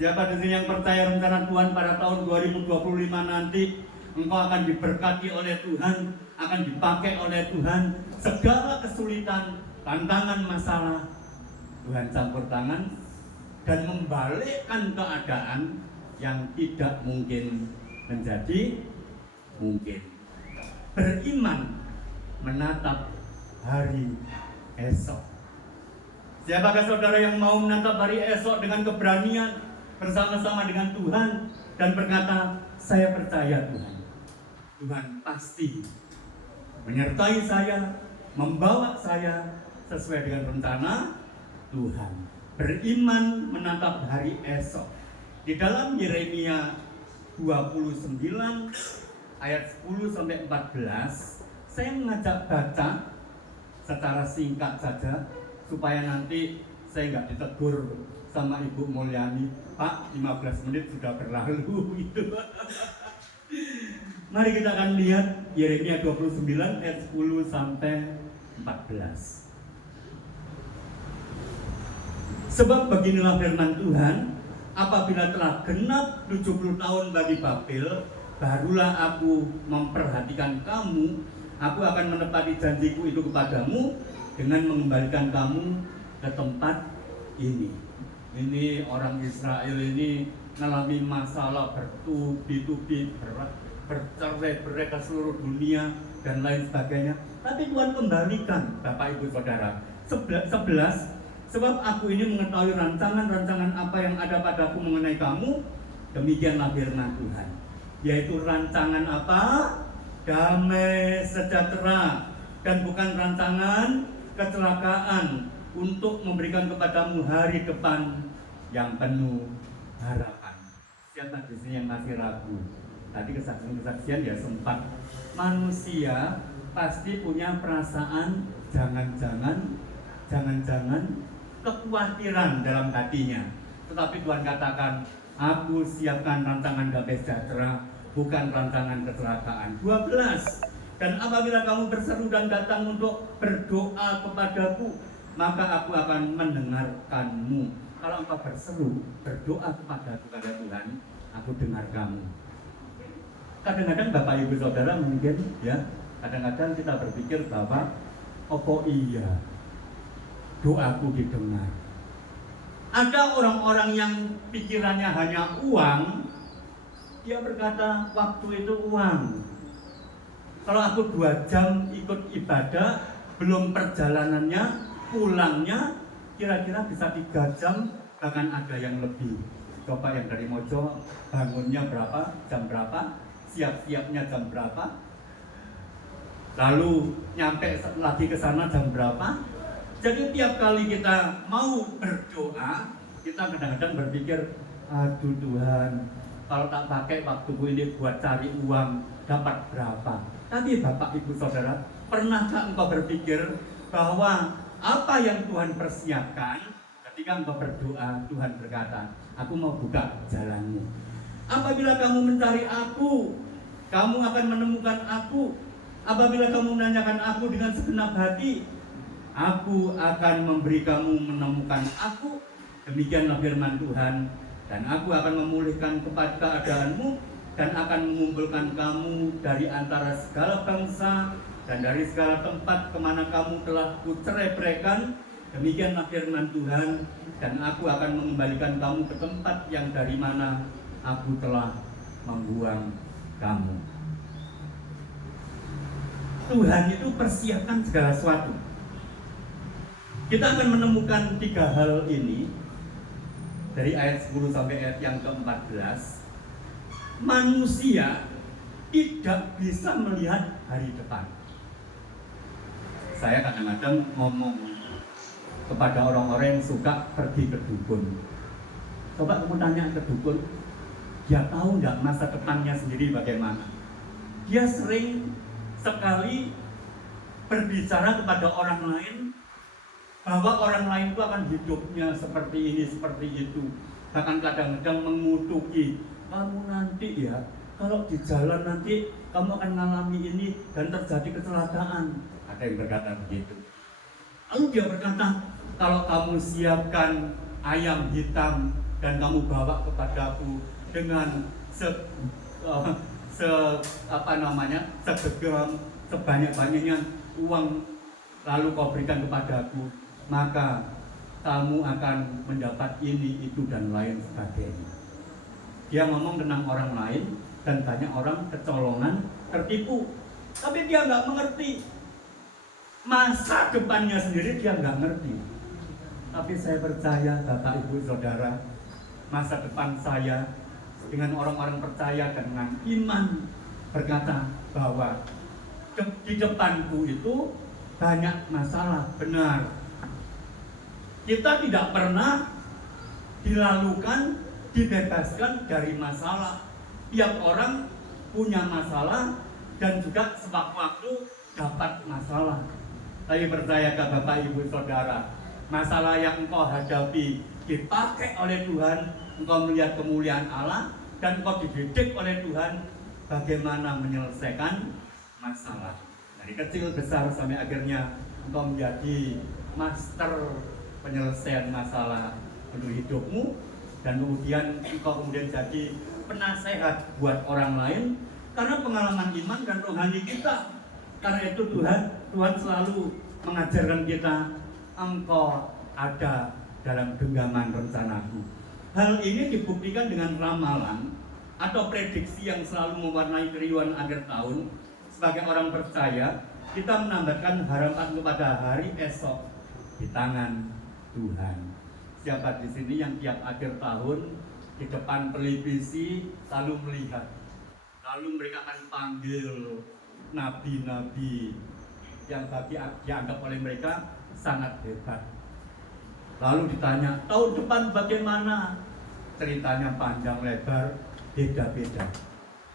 Siapa di sini yang percaya rencana Tuhan pada tahun 2025 nanti engkau akan diberkati oleh Tuhan, akan dipakai oleh Tuhan, segala kesulitan, tantangan, masalah Tuhan campur tangan dan membalikkan keadaan yang tidak mungkin menjadi mungkin. Beriman menatap hari esok. Siapakah saudara yang mau menatap hari esok dengan keberanian bersama-sama dengan Tuhan dan berkata, saya percaya Tuhan. Tuhan pasti menyertai saya, membawa saya sesuai dengan rencana Tuhan. Beriman menatap hari esok. Di dalam Yeremia 29 ayat 10 sampai 14, saya mengajak baca secara singkat saja supaya nanti saya nggak ditegur sama Ibu Mulyani, Pak 15 menit sudah berlalu gitu. Mari kita akan lihat Yeremia 29 ayat 10 sampai 14. Sebab beginilah firman Tuhan, apabila telah genap 70 tahun bagi Babel, barulah aku memperhatikan kamu. Aku akan menepati janjiku itu kepadamu dengan mengembalikan kamu ke tempat ini. Ini orang Israel ini mengalami masalah bertubi-tubi, bercerai-berai ke seluruh dunia dan lain sebagainya. Tapi Tuhan kembalikan, Bapak Ibu Saudara. 11, sebab aku ini mengetahui rancangan-rancangan apa yang ada padaku mengenai kamu, demikianlah firman Tuhan. Yaitu rancangan apa? Damai sejahtera, dan bukan rancangan kecelakaan, untuk memberikan kepadamu hari depan yang penuh harapan. Siapa di sini yang masih ragu? Tadi kesaksian ya sempat. Manusia pasti punya perasaan jangan-jangan kekhawatiran dalam hatinya. Tetapi Tuhan katakan, aku siapkan rancangan damai sejahtera, bukan rancangan kecelakaan. 12. Dan apabila kamu berseru dan datang untuk berdoa kepadaku, maka aku akan mendengarkanmu. Kalau engkau berseru, berdoa kepadaku, kata Tuhan, aku dengar kamu. Kadang-kadang Bapak Ibu Saudara mungkin ya, kadang-kadang kita berpikir bahwa oh iya, doaku didengar. Ada orang-orang yang pikirannya hanya uang. Dia berkata, waktu itu uang. Kalau aku 2 jam ikut ibadah, belum perjalanannya, pulangnya, kira-kira bisa 3 jam, bahkan ada yang lebih. Coba yang dari Mojo, bangunnya berapa, jam berapa, siap-siapnya jam berapa, lalu nyampe lagi ke sana jam berapa. Jadi tiap kali kita mau berdoa, kita kadang-kadang berpikir, aduh Tuhan, kalau tak pakai waktuku ini buat cari uang, dapat berapa? Tapi Bapak Ibu Saudara, pernahkah engkau berpikir bahwa apa yang Tuhan persiapkan ketika engkau berdoa? Tuhan berkata, aku mau buka jalanmu. Apabila kamu mencari aku, kamu akan menemukan aku. Apabila kamu menanyakan aku dengan segenap hati, aku akan memberi kamu menemukan aku. Demikianlah firman Tuhan. Dan aku akan memulihkan keadaanmu, dan akan mengumpulkan kamu dari antara segala bangsa dan dari segala tempat kemana kamu telah kucerai-beraikan. Demikianlah firman Tuhan. Dan aku akan mengembalikan kamu ke tempat yang dari mana aku telah membuang kamu. Tuhan itu persiapkan segala sesuatu. Kita akan menemukan 3 hal ini dari ayat 10 sampai ayat yang ke-14. Manusia tidak bisa melihat hari depan. Saya kadang-kadang ngomong kepada orang-orang yang suka pergi ke dukun. Coba kamu tanya ke dukun, dia tahu nggak masa depannya sendiri bagaimana? Dia sering sekali berbicara kepada orang lain bahwa orang lain itu akan hidupnya seperti ini, seperti itu. Bahkan kadang-kadang mengutuki, kamu nanti ya, kalau di jalan nanti kamu akan mengalami ini dan terjadi kecelakaan. Ada yang berkata begitu. Lalu dia berkata, kalau kamu siapkan ayam hitam dan kamu bawa kepadaku dengan segenggam sebanyak-banyaknya uang, lalu kau berikan kepadaku, maka kamu akan mendapat ini, itu, dan lain sebagainya. Dia ngomong tentang orang lain, dan banyak orang kecolongan, tertipu. Tapi dia nggak mengerti masa depannya sendiri, dia nggak ngerti. Tapi saya percaya Bapak Ibu Saudara, masa depan saya dengan orang-orang percaya dan dengan iman berkata bahwa di depanku itu banyak masalah. Benar, kita tidak pernah dilalukan, dibebaskan dari masalah. Tiap orang punya masalah dan juga sewaktu-waktu dapat masalah. Tapi percayakah Bapak Ibu Saudara, masalah yang engkau hadapi dipakai oleh Tuhan, engkau melihat kemuliaan Allah, dan engkau dididik oleh Tuhan bagaimana menyelesaikan masalah. Dari kecil besar sampai akhirnya engkau menjadi master penyelesaian masalah untuk hidupmu, dan kemudian engkau kemudian jadi penasehat buat orang lain karena pengalaman iman dan rohani kita. Karena itu Tuhan selalu mengajarkan kita, engkau ada dalam genggaman rencanaku. Hal ini dibuktikan dengan ramalan atau prediksi yang selalu mewarnai keriuhan akhir tahun. Sebagai orang percaya, kita menambahkan harapan kepada hari esok di tangan Tuhan. Siapa di sini yang tiap akhir tahun di depan televisi selalu melihat, lalu mereka akan panggil nabi-nabi yang dianggap oleh mereka sangat hebat. Lalu ditanya, tahun depan bagaimana? Ceritanya panjang lebar, beda-beda.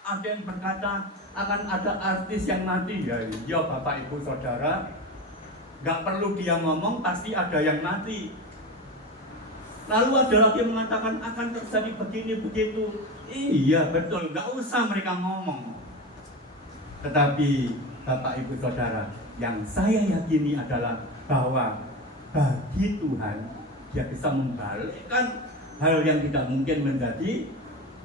Ada yang berkata akan ada artis yang mati. Ya Bapak Ibu Saudara, gak perlu dia ngomong, pasti ada yang mati. Lalu ada lagi yang mengatakan akan terjadi begini begitu. Iya betul, gak usah mereka ngomong. Tetapi Bapak Ibu Saudara, yang saya yakini adalah bahwa bagi Tuhan Dia bisa membalikkan hal yang tidak mungkin menjadi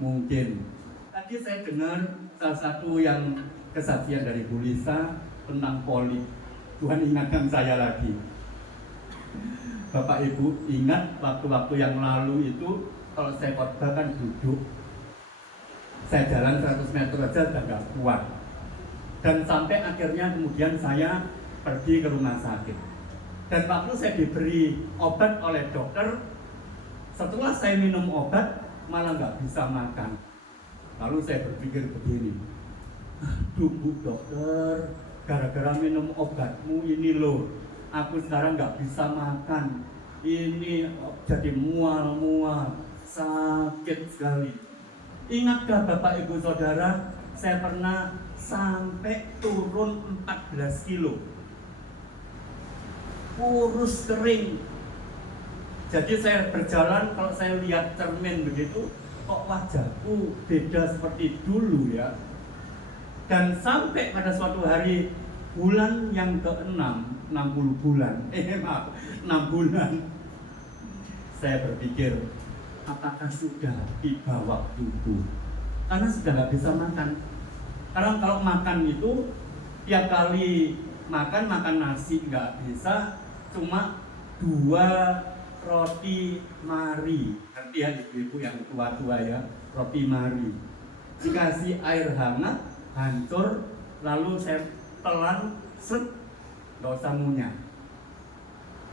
mungkin. Tadi saya dengar salah satu yang kesaksian dari Bu Lisa tentang polip. Tuhan ingatkan saya lagi. Bapak Ibu ingat waktu-waktu yang lalu itu kalau saya khotbah kan duduk. Saya jalan 100 meter aja sudah nggak kuat. Dan sampai akhirnya kemudian saya pergi ke rumah sakit. Dan waktu saya diberi obat oleh dokter, setelah saya minum obat malah nggak bisa makan. Lalu saya berpikir begini, aduh Bu Dokter, gara-gara minum obatmu ini loh, aku sekarang nggak bisa makan. Ini jadi mual-mual, sakit sekali. Ingatkah Bapak Ibu Saudara, saya pernah sampai turun 14 kilo, kurus kering. Jadi saya berjalan, kalau saya lihat cermin begitu, kok wajahku beda seperti dulu ya. Dan sampai pada suatu hari bulan yang ke-6, 60 bulan, 6 bulan, saya berpikir, apakah sudah tiba waktuku? Karena sudah nggak bisa makan. Karena kalau makan itu tiap kali makan nasi nggak bisa, cuma 2 roti mari. Nanti ya ibu-ibu yang tua-tua ya, roti mari. Dikasih air hangat, hancur, lalu saya telan, nggak usah ngunyah.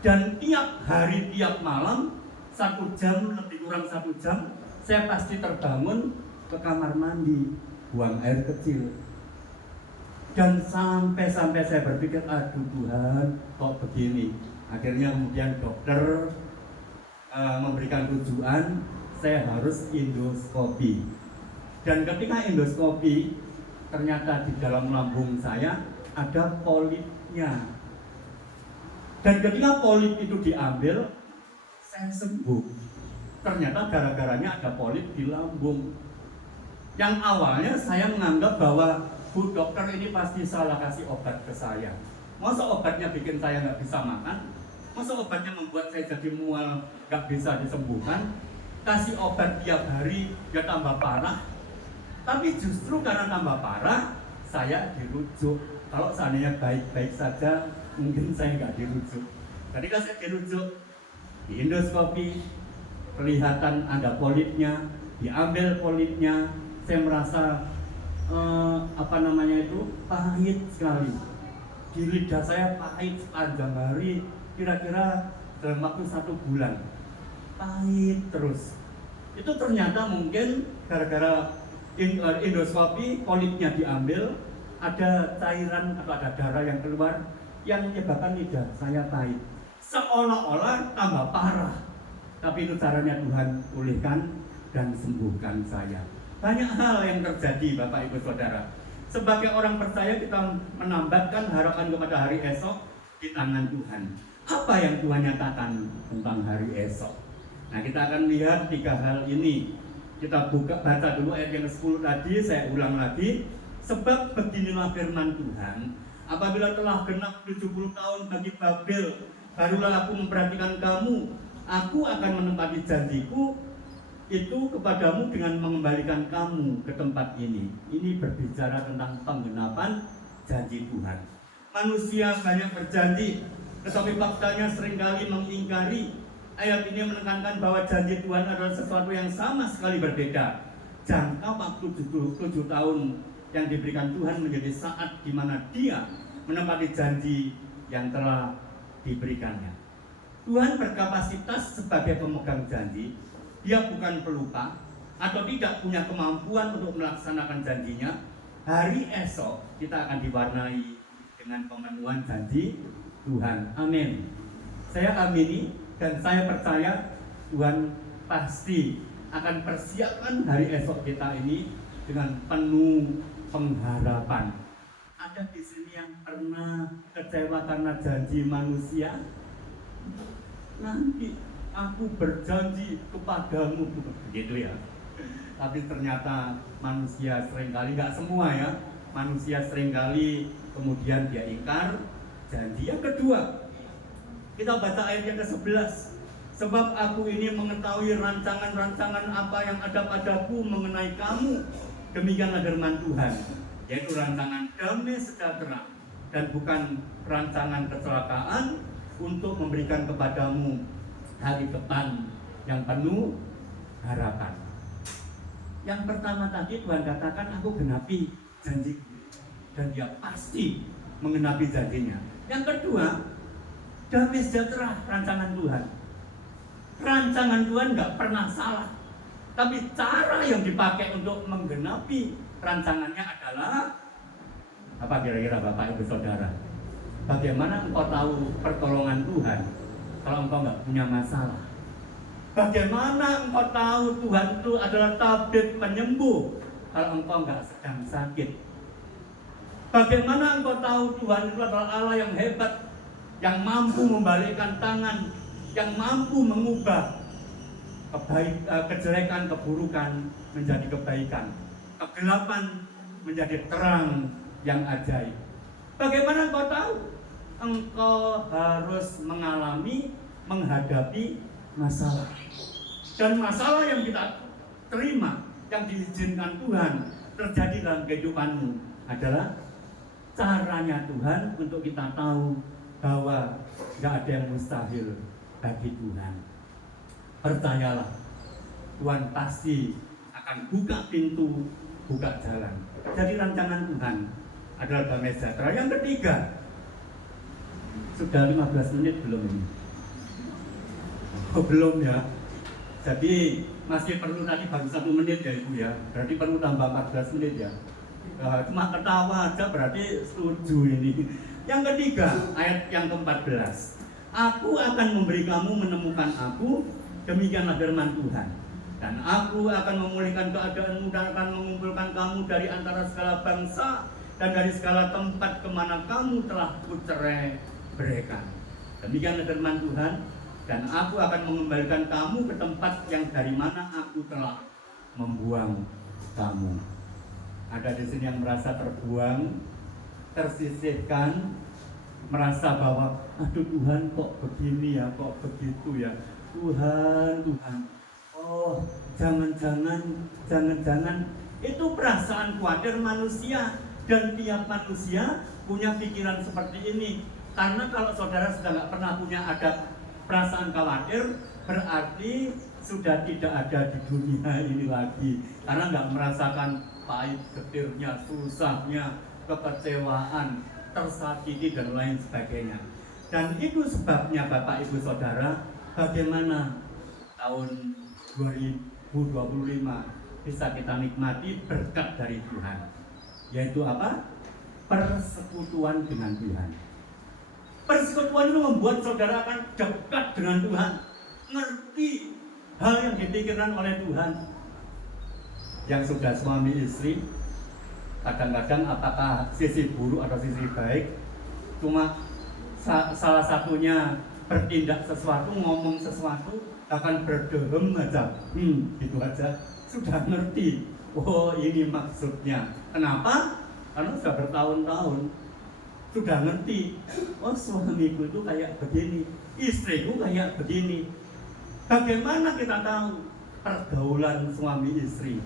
Dan tiap hari, tiap malam, 1 jam, lebih kurang 1 jam, saya pasti terbangun ke kamar mandi, buang air kecil. Dan sampai saya berpikir, aduh Tuhan, kok begini. Akhirnya kemudian dokter memberikan rujukan, saya harus endoskopi. Dan ketika endoskopi, ternyata di dalam lambung saya ada polipnya. Dan ketika polip itu diambil, saya sembuh. Ternyata gara-garanya ada polip di lambung. Yang awalnya saya menganggap bahwa Bu Dokter ini pasti salah kasih obat ke saya. Masa obatnya bikin saya nggak bisa makan? Masa obatnya membuat saya jadi mual, nggak bisa disembuhkan? Kasih obat tiap hari, ya tambah parah. Tapi justru karena tambah parah, saya dirujuk. Kalau seandainya baik-baik saja, mungkin saya nggak dirujuk. Ketika saya dirujuk, di endoskopi, kelihatan ada polipnya, diambil polipnya, saya merasa pahit sekali. Di lidah saya pahit sepanjang hari, kira-kira dalam waktu 1 bulan, pahit terus. Itu ternyata mungkin gara-gara endoskopi, polipnya diambil, ada cairan atau ada darah yang keluar yang menyebabkan lidah saya pahit. Seolah-olah tambah parah. Tapi itu caranya Tuhan pulihkan dan sembuhkan saya. Banyak hal yang terjadi Bapak Ibu Saudara. Sebagai orang percaya kita menambahkan harapan kepada hari esok di tangan Tuhan. Apa yang Tuhan nyatakan tentang hari esok? Nah, kita akan lihat 3 hal ini. Kita baca dulu ayat yang ke-10 tadi, saya ulang lagi. Sebab beginilah firman Tuhan, apabila telah genap 70 tahun bagi Babel, barulah aku memperhatikan kamu. Aku akan menempati janjiku itu kepadamu dengan mengembalikan kamu ke tempat ini. Ini berbicara tentang penggenapan janji Tuhan. Manusia banyak berjanji, tetapi faktanya seringkali mengingkari. Ayat ini menekankan bahwa janji Tuhan adalah sesuatu yang sama sekali berbeda. Jangka waktu 7 tahun yang diberikan Tuhan menjadi saat di mana Dia menepati janji yang telah diberikannya. Tuhan berkapasitas sebagai pemegang janji. Dia bukan pelupa atau tidak punya kemampuan untuk melaksanakan janjinya. Hari esok kita akan diwarnai dengan pemenuhan janji Tuhan. Amin. Saya amini dan saya percaya Tuhan pasti akan persiapkan hari esok kita ini dengan penuh pengharapan. Ada di sini yang pernah kecewa karena janji manusia? Nanti aku berjanji kepadamu, begitu ya. Tapi ternyata manusia seringkali, nggak semua ya, manusia seringkali kemudian dia ingkar janji. Yang kedua, kita baca ayat yang ke-11. Sebab aku ini mengetahui rancangan-rancangan apa yang ada padaku mengenai kamu. Demikianlah firman Tuhan, yaitu rancangan damai sejahtera dan bukan rancangan kecelakaan, untuk memberikan kepadamu hari depan yang penuh harapan. Yang pertama tadi Tuhan katakan, aku genapi janjiku, dan Dia pasti menggenapi janjinya. Yang kedua, damai sejahtera, rancangan Tuhan. Rancangan Tuhan nggak pernah salah, tapi cara yang dipakai untuk menggenapi rancangannya adalah apa kira-kira Bapak Ibu Saudara? Bagaimana engkau tahu pertolongan Tuhan kalau engkau nggak punya masalah? Bagaimana engkau tahu Tuhan itu adalah tabib penyembuh kalau engkau nggak sedang sakit? Bagaimana engkau tahu Tuhan itu adalah Allah yang hebat, yang mampu membalikkan tangan, yang mampu mengubah kejelekan, keburukan menjadi kebaikan, kegelapan menjadi terang yang ajaib? Bagaimana engkau tahu? Engkau harus menghadapi masalah. Dan masalah yang kita terima, yang diizinkan Tuhan terjadi dalam kehidupanmu adalah caranya Tuhan untuk kita tahu bahwa gak ada yang mustahil bagi Tuhan. Percayalah, Tuhan pasti akan buka pintu, buka jalan. Jadi rancangan Tuhan adalah damai sejahtera. Yang ketiga, sudah 15 menit belum ini? Oh, belum ya. Jadi masih perlu, tadi baru 1 menit ya Ibu ya. Berarti perlu tambah 14 menit ya. Cuma ketawa aja berarti setuju ini. Yang ketiga, ayat yang ke-14. Aku akan memberi kamu menemukan aku, demikianlah firman Tuhan. Dan aku akan memulihkan keadaanmu dan akan mengumpulkan kamu dari antara segala bangsa dan dari segala tempat kemana kamu telah kucerai berikan. Demikianlah firman Tuhan. Dan aku akan mengembalikan kamu ke tempat yang dari mana aku telah membuang kamu. Ada di sini yang merasa terbuang, tersisihkan, merasa bahwa aduh Tuhan kok begini ya, kok begitu ya. Tuhan, oh jangan itu perasaan khawatir manusia. Dan tiap manusia punya pikiran seperti ini. Karena kalau saudara sudah nggak pernah punya ada perasaan khawatir, berarti sudah tidak ada di dunia ini lagi. Karena nggak merasakan pahit getirnya, susahnya, kekecewaan, tersakiti dan lain sebagainya. Dan itu sebabnya Bapak Ibu Saudara, bagaimana tahun 2025 bisa kita nikmati berkat dari Tuhan, yaitu apa? Persekutuan dengan Tuhan. Persekutuan itu membuat saudara akan dekat dengan Tuhan, ngerti hal yang dipikirkan oleh Tuhan. Yang sudah suami istri, kadang-kadang apakah sisi buruk atau sisi baik, cuma salah satunya bertindak sesuatu, ngomong sesuatu, akan berdehem aja, gitu aja, sudah ngerti. Oh ini maksudnya. Kenapa? Karena sudah bertahun-tahun sudah ngerti. Oh suamiku itu kayak begini, istriku kayak begini. Bagaimana kita tahu? pergaulan suami istri,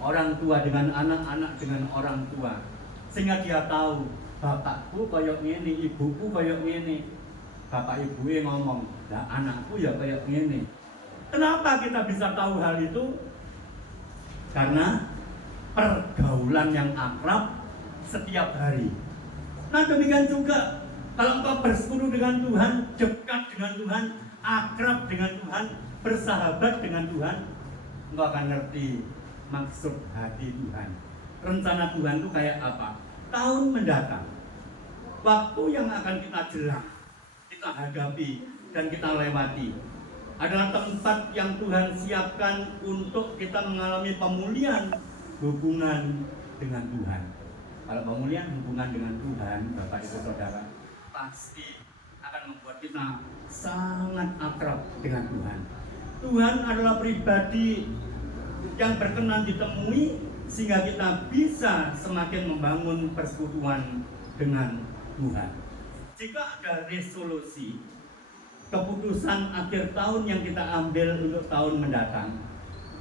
orang tua dengan anak, anak dengan orang tua, sehingga dia tahu bapakku koyok ngene, ibuku koyok ngene. Bapak ibu ngomong, nah anakku ya koyok ngene. Kenapa kita bisa tahu hal itu? Karena pergaulan yang akrab setiap hari. Nah demikian juga kalau engkau bersekutu dengan Tuhan, dekat dengan Tuhan, akrab dengan Tuhan, bersahabat dengan Tuhan, engkau akan ngerti maksud hati Tuhan. Rencana Tuhan itu kayak apa? Tahun mendatang, waktu yang akan kita jelang, kita hadapi dan kita lewati adalah tempat yang Tuhan siapkan untuk kita mengalami pemulihan hubungan dengan Tuhan. Kalau pemulihan hubungan dengan Tuhan, Bapak Ibu Saudara, pasti akan membuat kita sangat akrab dengan Tuhan. Tuhan adalah pribadi yang berkenan ditemui sehingga kita bisa semakin membangun persekutuan dengan Tuhan. Jika ada resolusi, keputusan akhir tahun yang kita ambil untuk tahun mendatang,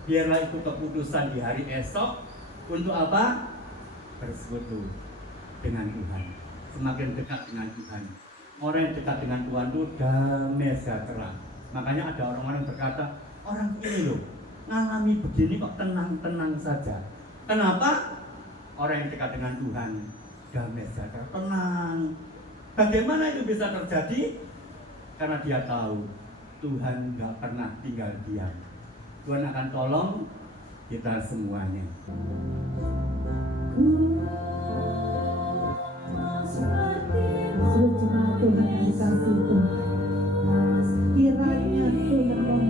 biarlah itu keputusan di hari esok untuk apa? Bersekutu dengan Tuhan, semakin dekat dengan Tuhan. Orang yang dekat dengan Tuhan itu damai sejahtera. Makanya ada orang-orang yang berkata, orang ini loh ngalami begini kok tenang-tenang saja. Kenapa? Orang yang dekat dengan Tuhan damai sejahtera, tenang. Bagaimana itu bisa terjadi? Karena dia tahu Tuhan gak pernah tinggal diam. Tuhan akan tolong kita semuanya. Seluruh jemaat Tuhan yang dikasihi Tuhan, kiranya Tuhan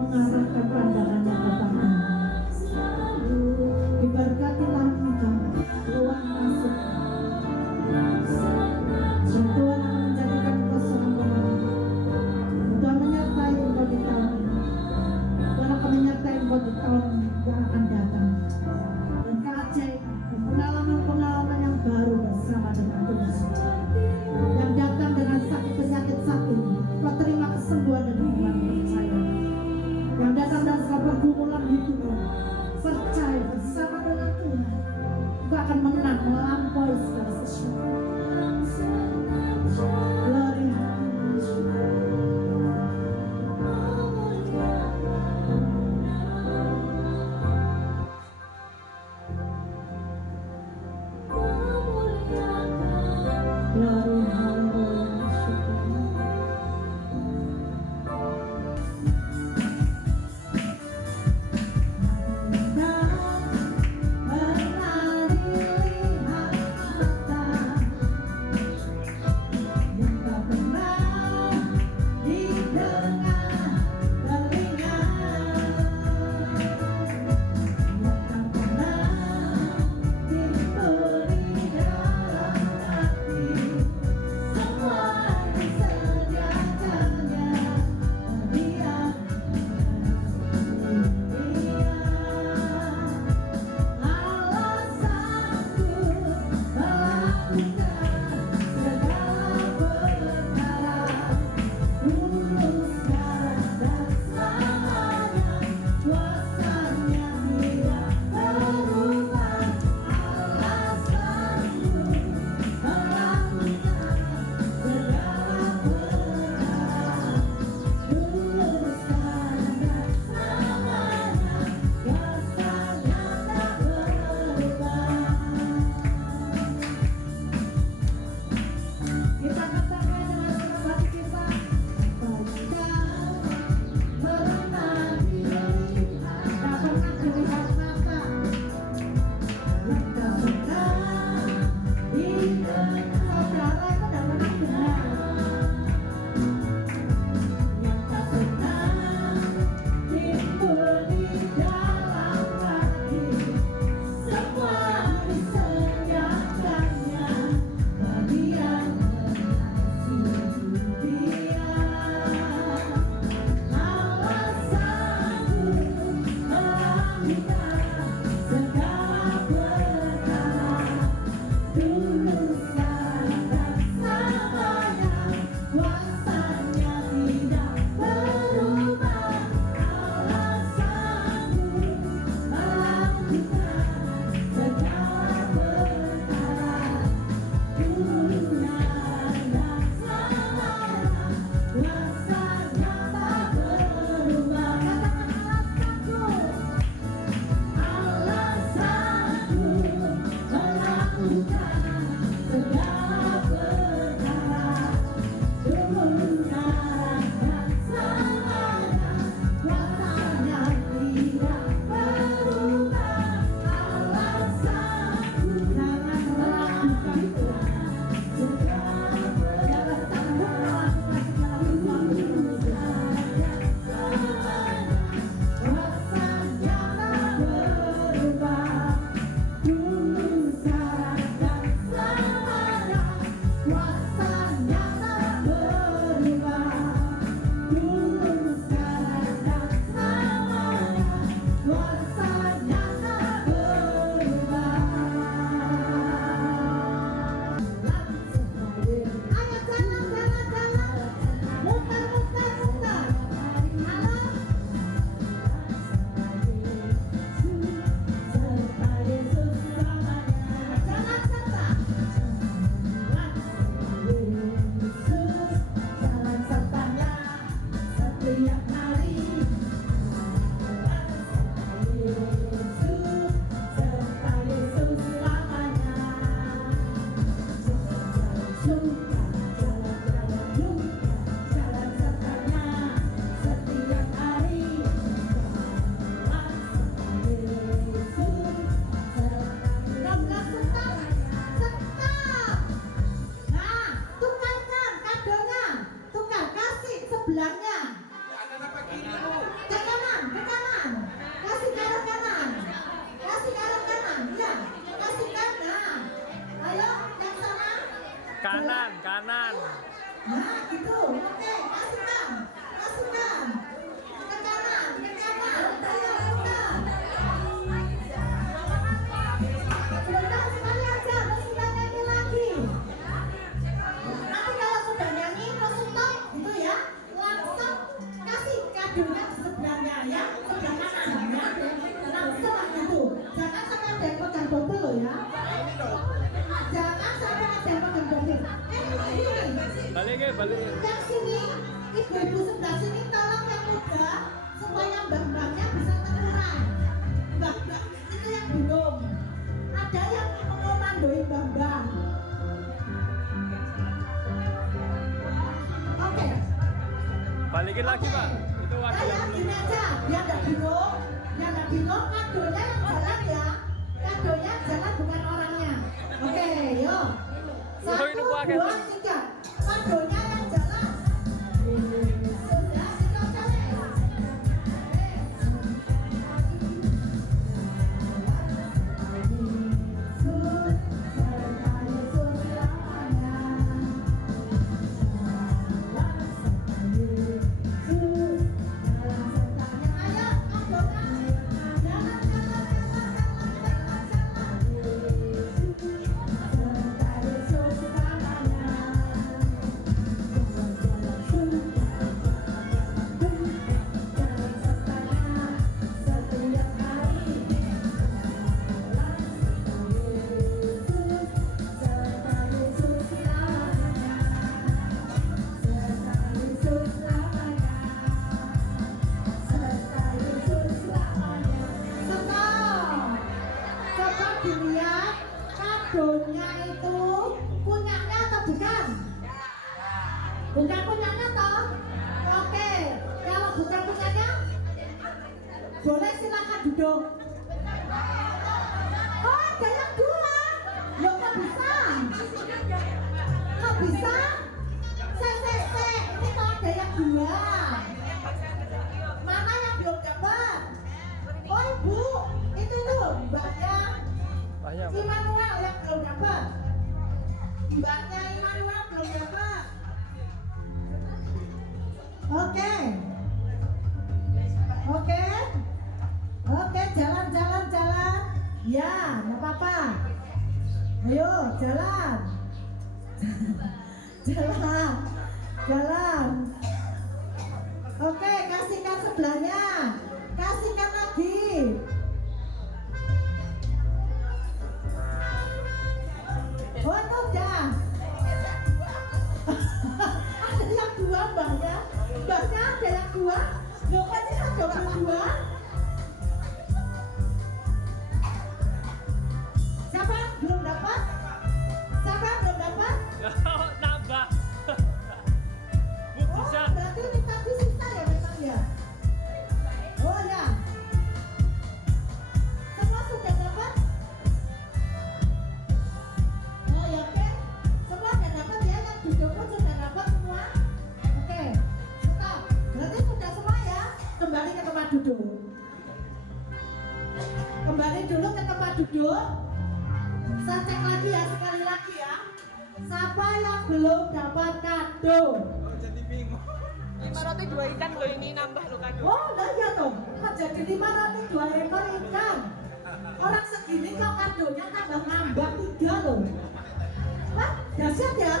mengarahkan pandangannya kepada diberkatilah engkau keluar masuk, dan Tuhan akan menjadikan engkau seorang pemenang. Tuhan menyertai engkau di tahun ini, Tuhan akan menyertai engkau di tahun yang akan datang, dan keajaiban, pengalaman Kanan, kanan. Nah, gitu. Oke, masukkan. Masukkan. Ke kanan, ke kanan. Ayo, lakukan. Sebentar, sekali aja. Terus sudah nyanyi lagi. Nanti kalau sudah nyanyi, terus stop. Gitu ya. Langsung kasih kadonya di sebelahnya ya. Sebelah kanan ya. Langsung gitu. Jangan sampai ada yang pegang botol loh ya. Jangan sampai ada yang pegang botol. Balik ya, balik. Yang sini, ibu-ibu sebelah sini tolong yang muda supaya mbak-mbaknya bisa terurai. Mbak-mbak itu yang bingung. Ada yang mengomandoi mbak-mbak. Oke. Balikin lagi, Pak. Itu waktu Kayak yang belum. gini aja, biar nggak bingung. Biar nggak bingung, kadonya yang jalan ya. Kadonya jalan bukan orangnya. Oke, yuk. Oh, ini gua Satu, kaget. dua, tiga. Kadonya yang jalan. Sudah, kita jalan. Coba dilihat kadonya itu punyanya atau bukan? Bukan punyanya toh? Oke, kalau bukan punyanya, boleh silakan duduk. Oh, ada yang dua. Loh, kok bisa? Kok bisa? Ini kok ada yang dua. Mana yang belum dapat? Oh, ibu, itu tuh mbaknya Banyak, Pak. Immanuel yang belum dapat. Mbaknya Immanuel belum dapat. Oke. Oke. Oke, jalan. Ya, nggak apa-apa. Ayo, jalan. Jalan. Oke, kasihkan sebelahnya. Kasihkan lagi. Oh, itu udah. Ada yang dua mbaknya. Mbaknya ada yang dua. Loh, kan ini ada dua. Siapa belum dapat? Nambah. Oh, Bisa. berarti ini tadi sisa ya memang ya? Oh ya. Semua sudah dapat? Oh ya, oke. Semua sudah dapat ya, yang duduk pun sudah dapat semua. Oke, stop. Berarti sudah semua ya. Kembali ke tempat duduk. Kembali dulu ke tempat duduk. Saya cek lagi ya, sekali lagi ya. Siapa yang belum dapat kado? Lima roti dua ikan loh, ini nambah lo kado. Oh, lah iya toh. Kok jadi 5 roti 2 ekor ikan. Orang segini kok kadonya nambah 3 loh. Wah, dahsyat ya.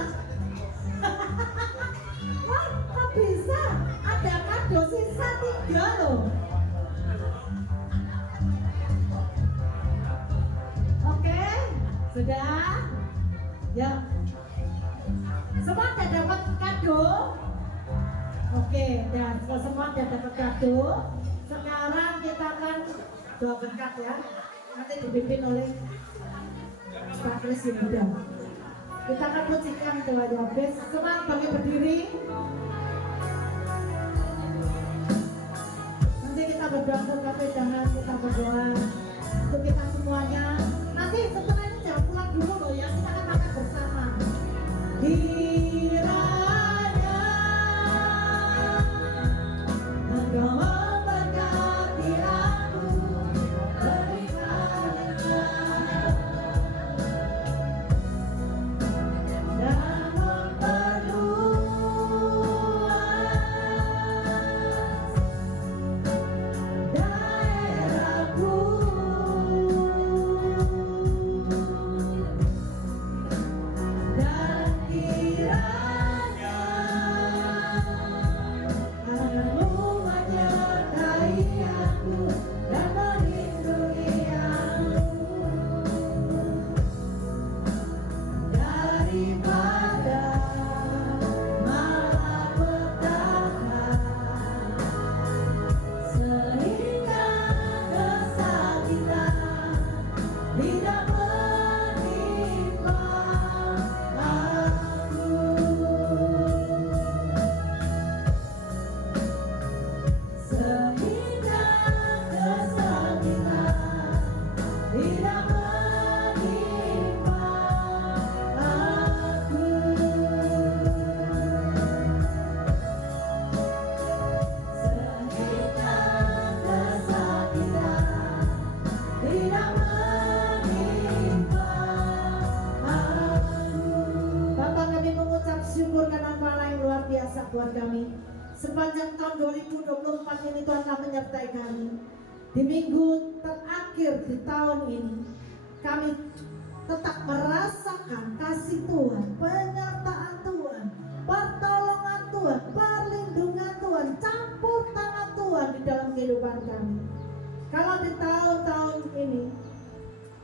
Wah, kok bisa? Ada kado sisa 3 loh. Oke, sudah. Ya. Semua sudah dapat kado. Oke, dan semua sudah dapat kado. Sekarang kita akan doa berkat ya. Nanti dipimpin oleh Pak Kris Yehuda. Kita akan pujikan doa Yabes. Semua bagi berdiri. Nanti kita berdoa untuk jangan kita berdoa untuk kita semuanya. Nanti setelah ini jangan pulang dulu loh ya. Kita akan makan bersama. Kiranya Engkau memberkati aku, berikanlah dan biasa buat kami. Sepanjang tahun 2024 ini Tuhan telah menyertai kami. Di minggu terakhir di tahun ini, kami tetap merasakan kasih Tuhan, penyertaan Tuhan, pertolongan Tuhan, perlindungan Tuhan, campur tangan Tuhan di dalam kehidupan kami. Kalau di tahun-tahun ini,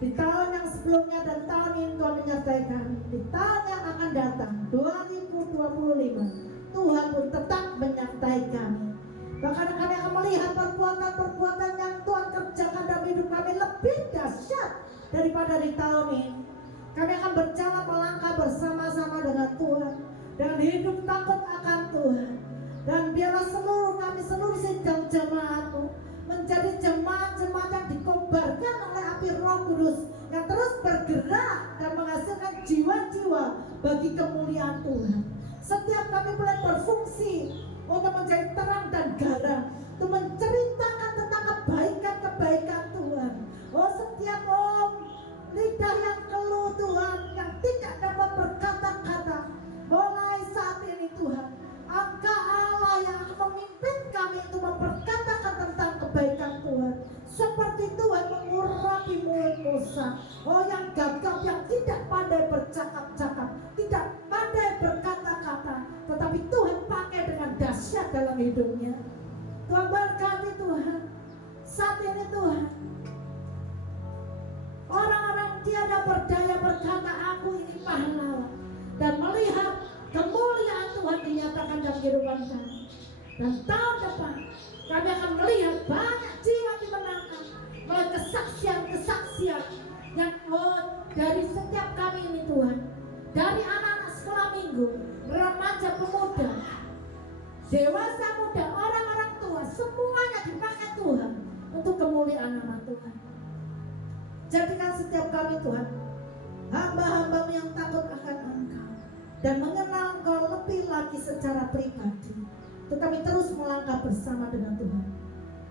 di tahun yang sebelumnya dan tahun ini Tuhan menyertai kami, di tahun yang akan datang 2025, Tuhan pun tetap menyertai kami. Bahkan kami akan melihat perbuatan-perbuatan yang Tuhan kerjakan dalam hidup kami lebih dahsyat daripada di tahun ini. Kami akan berjalan melangkah bersama-sama dengan Tuhan, dengan hidup takut akan Tuhan. Dan biarlah seluruh sidang jemaatmu menjadi jemaat-jemaat yang dikobarkan oleh api Roh Kudus, yang terus bergerak dan menghasilkan jiwa-jiwa bagi kemuliaan Tuhan. Setiap kami boleh berfungsi untuk menjadi terang dan garam, untuk menceritakan tentang kebaikan-kebaikan Tuhan. Oh, setiap lidah yang keluh Tuhan, yang tidak dapat berkata-kata, mulai saat ini Tuhan, Engkau Allah yang akan memimpin kami untuk memperkatakan tentang kebaikan Tuhan. Seperti Tuhan mengurapi mulut Musa, yang gagap, yang tidak pandai bercakap-cakap, tidak pandai berkata-kata, tetapi Tuhan pakai dengan dahsyat dalam hidupnya. Tuhan berkati Tuhan. Saat ini Tuhan, orang-orang tiada berdaya berkata aku ini pahlawan, dan melihat kemuliaan Tuhan dinyatakan dalam kehidupan kami. Dan tahun depan kami akan melihat banyak jiwa dimenangkan oleh kesaksian-kesaksian yang dari setiap kami ini Tuhan, dari anak-anak sekolah minggu, remaja pemuda, dewasa muda, orang-orang tua, semuanya dipakai Tuhan untuk kemuliaan nama Tuhan. Jadikan setiap kami Tuhan hamba-hambamu yang takut akan Engkau dan mengenal Engkau lebih lagi secara pribadi, untuk kami terus melangkah bersama dengan Tuhan.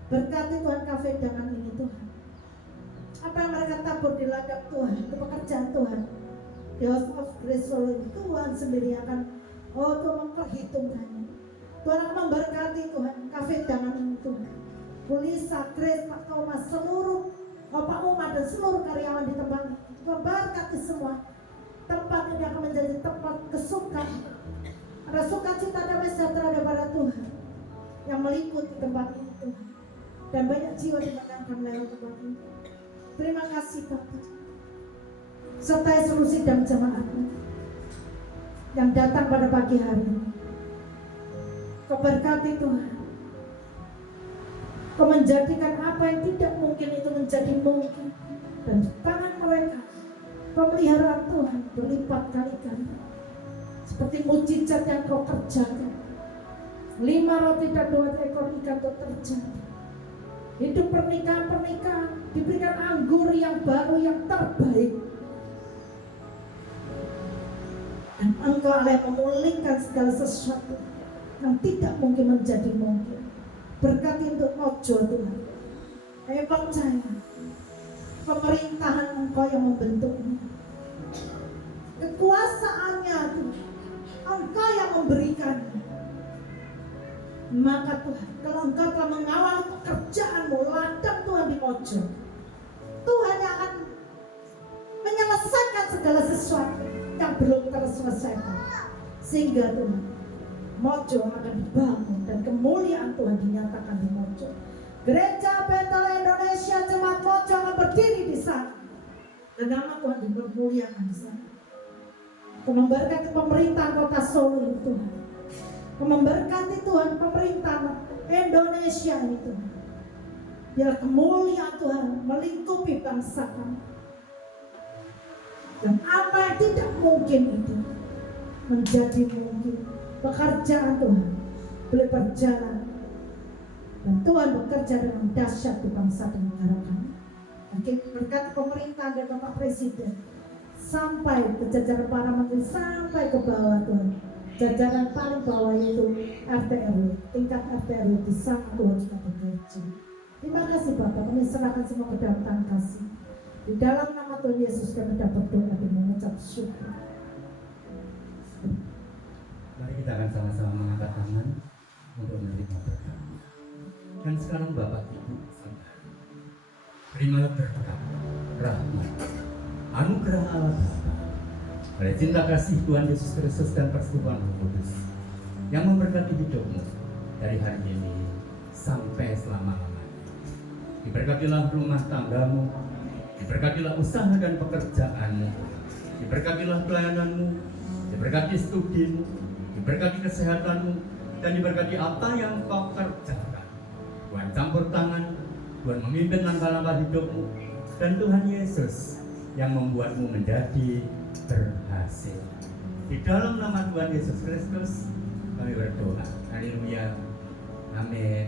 Berkati Tuhan kafe dengan ini Tuhan. Apa yang mereka tabur di ladang Tuhan, itu pekerjaan Tuhan. The House of Grace Solo, Tuhan sendiri akan Tuhan memperhitungkannya. Tuhan akan memberkati Tuhan kafe dengan ini Tuhan. Pulisa, Grace, Pak Thomas, seluruh Pak Umar dan seluruh karyawan di tempat ini. Tuhan berkati semua. Tempat ini akan menjadi tempat kesukaan. Ada sukacita damai sejahtera daripada Tuhan yang meliputi tempat ini Tuhan. Dan banyak jiwa dimenangkan lewat tempat ini. Terima kasih Bapak. Sertai seluruh sidang jemaatmu yang datang pada pagi hari ini. Kau berkati Tuhan. Kau menjadikan apa yang tidak mungkin itu menjadi mungkin. Dan tangan mereka pemeliharaan Tuhan berlipat kali ganda. Seperti mujizat yang kau kerjakan. 5 roti dan 2 ekor ikan itu terjadi. Hidup pernikahan-pernikahan diberikan anggur yang baru, yang terbaik. Dan Engkau Allah memulihkan segala sesuatu yang tidak mungkin menjadi mungkin. Berkati untuk Mojo Tuhan. Kami percaya pemerintahan Engkau yang membentuknya, kekuasaannya Tuhan, Engkau yang memberikannya. Maka Tuhan, kalau Engkau telah mengawal pekerjaanmu, ladang Tuhan di Mojo, Tuhan yang akan menyelesaikan segala sesuatu yang belum terselesaikan. Sehingga Tuhan, Mojo akan dibangun dan kemuliaan Tuhan dinyatakan di Mojo. Gereja Betel Indonesia Jemaat Mojo akan berdiri di sana dan nama Tuhan dipermuliakan di sana. Kau memberkati pemerintahan kota Solo ini Tuhan. Kau memberkati Tuhan pemerintahan Indonesia ini Tuhan. Biar kemuliaan Tuhan melingkupi bangsa kami. Dan apa yang tidak mungkin itu menjadi mungkin. Pekerjaan Tuhan boleh berjalan. Dan Tuhan bekerja dengan dahsyat di bangsa dan negara kami. Mungkin berkat pemerintahan dan Bapak Presiden sampai ke jajaran para menteri, sampai ke bawah Tuhan. Jajaran paling bawah yaitu RT RW, tingkat RT RW di sana Tuhan sudah bekerja. Terima kasih Bapak, kami serahkan semua ke dalam tangan kasih. Di dalam nama Tuhan Yesus kami dapat berdoa dan mengucap syukur. Mari kita akan sama-sama mengangkat tangan untuk menerima berkat. Dan sekarang Bapak Ibu Saudara, terimalah berkat, rahmat, anugerah Allah Bapa, oleh cinta kasih Tuhan Yesus Kristus dan persekutuan Roh Kudus yang memberkati hidupmu dari hari ini sampai selama-lamanya. Diberkatilah rumah tanggamu, diberkatilah usaha dan pekerjaanmu, diberkatilah pelayananmu, diberkati studimu, diberkati kesehatanmu, dan diberkati apa yang kau kerjakan. Tuhan campur tangan, Tuhan memimpin langkah-langkah hidupmu, dan Tuhan Yesus yang membuatmu menjadi berhasil. Di dalam nama Tuhan Yesus Kristus kami berdoa. Haleluya. Amin.